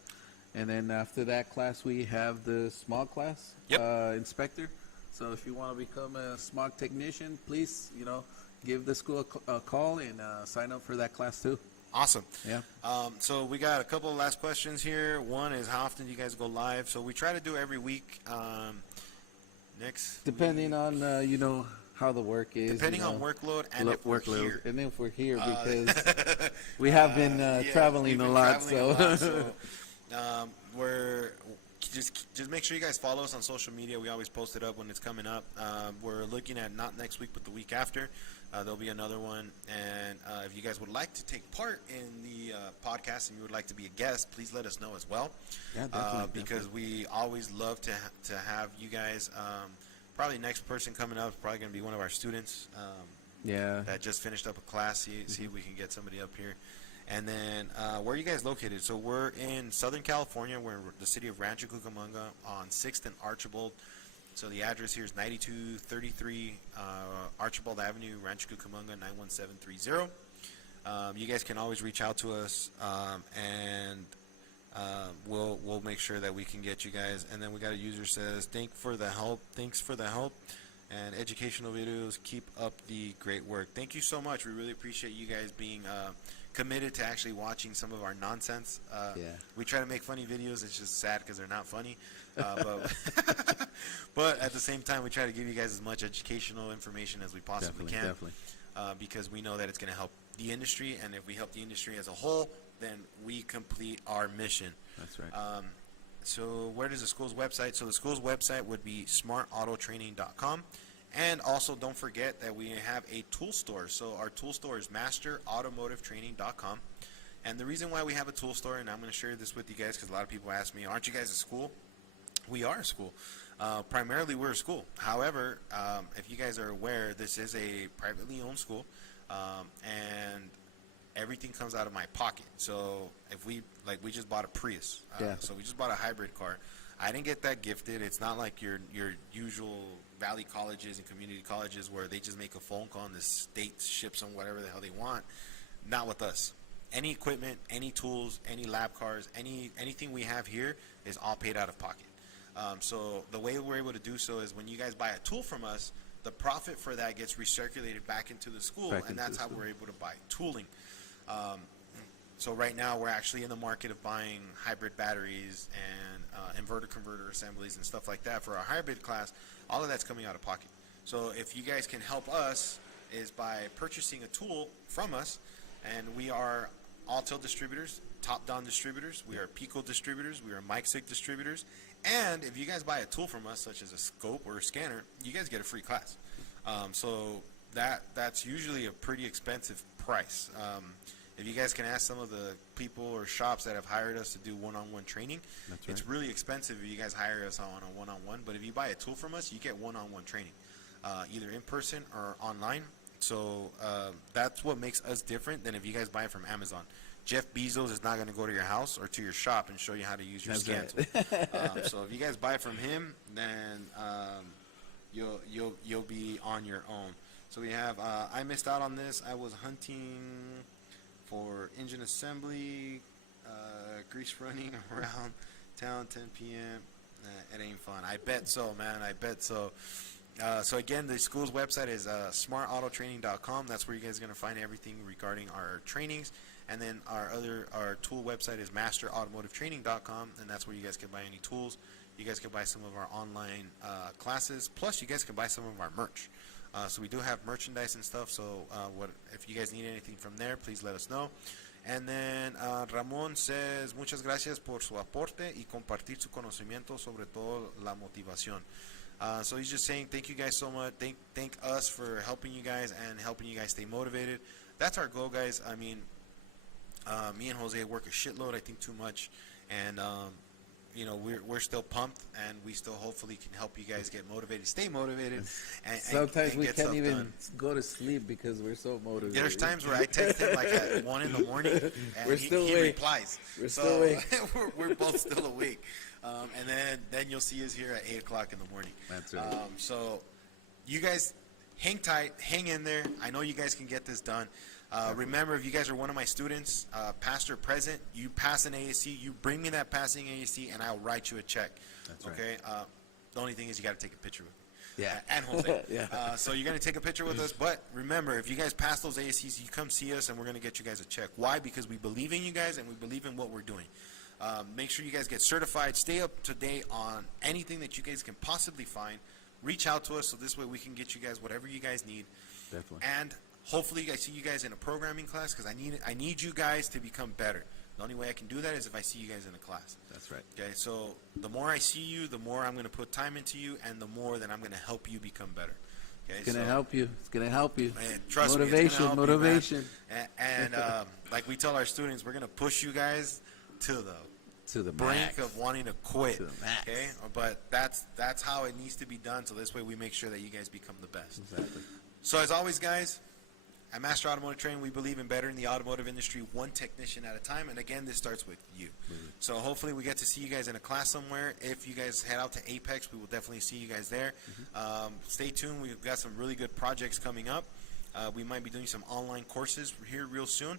And then after that class, we have the smog class inspector. So if you want to become a smog technician, please, give the school a call and sign up for that class too. Awesome. Yeah. So we got a couple of last questions here. One is, how often do you guys go live? So we try to do every week. Depending on how the work is. Depending on workload and if we're here. And if we're here, because we have been traveling a lot. We're just make sure you guys follow us on social media. We always post it up when it's coming up. We're looking at not next week, but the week after. There'll be another one. And if you guys would like to take part in the podcast and you would like to be a guest, please let us know as well. Yeah, definitely. Because we always love to have you guys. Probably next person coming up is probably going to be one of our students. Yeah. That just finished up a class. See if we can get somebody up here. And then where are you guys located? So we're in Southern California. We're in the city of Rancho Cucamonga on 6th and Archibald. So the address here is 9233 Archibald Avenue, Rancho Cucamonga, 91730. You guys can always reach out to us, and we'll make sure that we can get you guys. And then we got a user says, thanks for the help and educational videos. Keep up the great work. Thank you so much. We really appreciate you guys being committed to actually watching some of our nonsense. We try to make funny videos. It's just sad because they're not funny. But at the same time, we try to give you guys as much educational information as we possibly can. Definitely. Because we know that it's going to help the industry, and if we help the industry as a whole, then we complete our mission. That's right. So where does the school's website? So the school's website would be smartautotraining.com. And also don't forget that we have a tool store. So our tool store is masterautomotivetraining.com. And the reason why we have a tool store, and I'm going to share this with you guys because a lot of people ask me, aren't you guys a school? We are a school. Primarily, we're a school. However, if you guys are aware, this is a privately owned school, and everything comes out of my pocket. So if we just bought a Prius. So we just bought a hybrid car. I didn't get that gifted. It's not like your usual Valley colleges and community colleges where they just make a phone call and the state ships them whatever the hell they want. Not with us. Any equipment, any tools, any lab cars, anything we have here is all paid out of pocket. So the way we're able to do so is when you guys buy a tool from us, the profit for that gets recirculated back into the school, and that's how we're able to buy tooling. So right now we're actually in the market of buying hybrid batteries and inverter converter assemblies and stuff like that for our hybrid class. All of that's coming out of pocket. So if you guys can help us is by purchasing a tool from us, and we are Altel distributors, Top Down distributors, we are Pico distributors, we are MikeSig distributors, and if you guys buy a tool from us, such as a scope or a scanner, you guys get a free class. So that's usually a pretty expensive price. If you guys can ask some of the people or shops that have hired us to do one-on-one training, it's really expensive if you guys hire us on a one-on-one. But if you buy a tool from us, you get one-on-one training, either in person or online. So that's what makes us different than if you guys buy it from Amazon. Jeff Bezos is not going to go to your house or to your shop and show you how to use your scan tool. So if you guys buy it from him, then you'll be on your own. So we have I missed out on this. I was hunting for engine assembly, grease running around town 10 p.m. It ain't fun. I bet so, man. I bet so. So again, the school's website is smartautotraining.com. That's where you guys are going to find everything regarding our trainings. And then our tool website is masterautomotivetraining.com, and that's where you guys can buy any tools. You guys can buy some of our online classes. Plus, you guys can buy some of our merch. So we do have merchandise and stuff. So if you guys need anything from there, please let us know. And then Ramón says, muchas gracias por su aporte y compartir su conocimiento, sobre todo la motivación. So he's just saying thank you guys so much. Thank us for helping you guys and helping you guys stay motivated. That's our goal, guys. I mean, me and Jose work a shitload, I think too much, and we're still pumped, and we still hopefully can help you guys get motivated, stay motivated, and sometimes we can't even done. go to sleep because we're so motivated. There's times where I text him like at 1 in the morning, and he replies. Still awake. we're both still awake, and then you'll see us here at 8 o'clock in the morning. That's right. So you guys hang tight, hang in there. I know you guys can get this done. Remember, if you guys are one of my students, past or present, you pass an ASC, you bring me that passing ASC, and I'll write you a check. That's okay? Right. The only thing is you got to take a picture with me. Yeah. And Jose. Yeah. So you're going to take a picture with us, but remember, if you guys pass those ASCs, you come see us, and we're going to get you guys a check. Why? Because we believe in you guys, and we believe in what we're doing. Make sure you guys get certified. Stay up to date on anything that you guys can possibly find. Reach out to us so this way we can get you guys whatever you guys need. Definitely. And hopefully I see you guys in a programming class because I need you guys to become better. The only way I can do that is if I see you guys in a class. That's right. Okay, so the more I see you, the more I'm going to put time into you, and the more that I'm going to help you become better. Okay, it's going to help you. It's going to help you. Man, trust motivation, me, motivation. And like we tell our students, we're going to push you guys to the brink max. Of wanting to quit. To the max. Okay, but that's how it needs to be done. So this way we make sure that you guys become the best. Exactly. So as always, guys, At Master Automotive Training, we believe in bettering the automotive industry one technician at a time. And again, this starts with you. So hopefully we get to see you guys in a class somewhere. If you guys head out to Apex, we will definitely see you guys there. Stay tuned. We've got some really good projects coming up. We might be doing some online courses here real soon.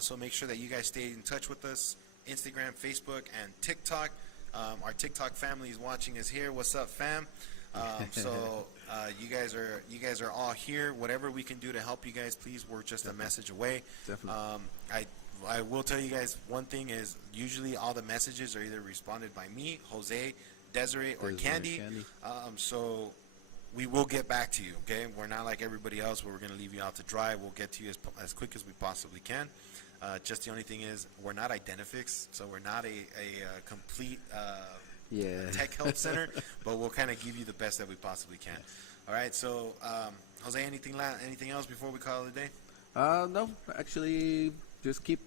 So make sure that you guys stay in touch with us. Instagram, Facebook, and TikTok. Our TikTok family is watching us here. What's up, fam? You guys are all here. Whatever we can do to help you guys, please. We're just a message away. Definitely. I will tell you guys one thing is usually all the messages are either responded by me, Jose, Desiree, or Candy. So we will get back to you. Okay, we're not like everybody else where we're going to leave you out to dry. We'll get to you as quick as we possibly can. Just the only thing is we're not Identifix, so we're not a complete tech help center, but we'll kind of give you the best that we possibly can. All right, so Jose, anything else before we call it a day? No, actually, just keep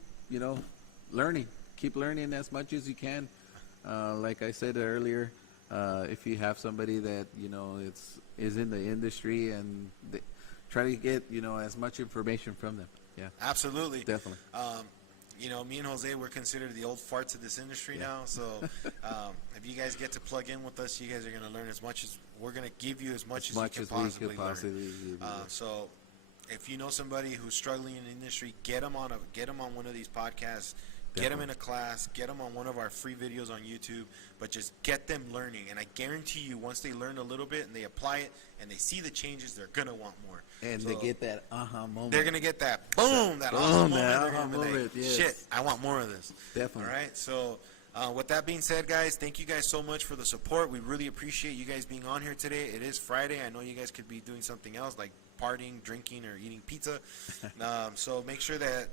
learning. Keep learning as much as you can. Like I said earlier, if you have somebody that is in the industry, and try to get as much information from them. Yeah, absolutely, definitely. Me and Jose, we're considered the old farts of this industry now. So if you guys get to plug in with us, you guys are going to learn as much as we're going to give you as much as you can possibly learn. So if you know somebody who's struggling in the industry, get them on one of these podcasts. Get them in a class, get them on one of our free videos on YouTube, but just get them learning. And I guarantee you, once they learn a little bit and they apply it and they see the changes, they're going to want more. And they get that aha moment. They're going to get that boom, that aha moment. They're going to be like, shit, I want more of this. Definitely. All right, so with that being said, guys, thank you guys so much for the support. We really appreciate you guys being on here today. It is Friday. I know you guys could be doing something else like partying, drinking, or eating pizza. So make sure that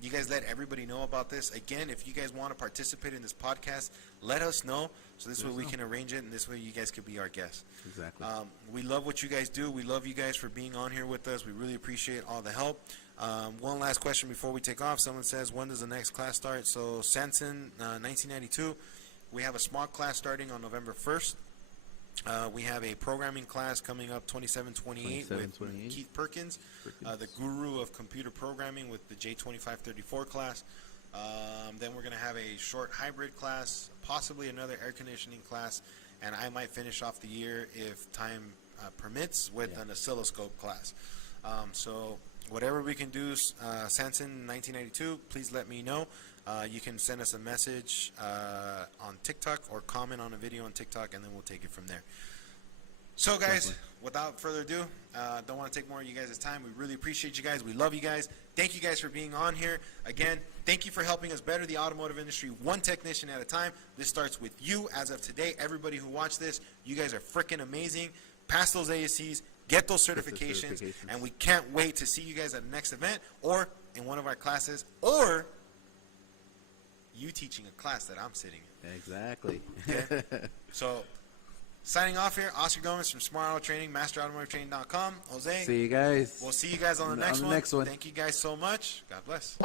you guys let everybody know about this. Again, if you guys want to participate in this podcast, let us know. So this way we can arrange it, and this way you guys could be our guests. Exactly. We love what you guys do. We love you guys for being on here with us. We really appreciate all the help. One last question before we take off. Someone says, when does the next class start? So Sanson, 1992. We have a small class starting on November 1st. We have a programming class coming up 2728 with Keith Perkins, the guru of computer programming, with the J2534 class. Then we're going to have a short hybrid class, possibly another air conditioning class, and I might finish off the year if time permits with an oscilloscope class. So whatever we can do, Sanson 1992, please let me know. You can send us a message on TikTok or comment on a video on TikTok, and then we'll take it from there. So, guys, without further ado, don't want to take more of you guys' time. We really appreciate you guys. We love you guys. Thank you guys for being on here. Again, thank you for helping us better the automotive industry one technician at a time. This starts with you as of today. Everybody who watched this, you guys are freaking amazing. Pass those ASCs. Get those certifications. And we can't wait to see you guys at the next event or in one of our classes, or you teaching a class that I'm sitting in. Exactly. Okay? So, signing off here, Oscar Gomez from Smart Auto Training, MasterAutomotiveTraining.com. Jose. See you guys. We'll see you guys on the next one. Thank you guys so much. God bless.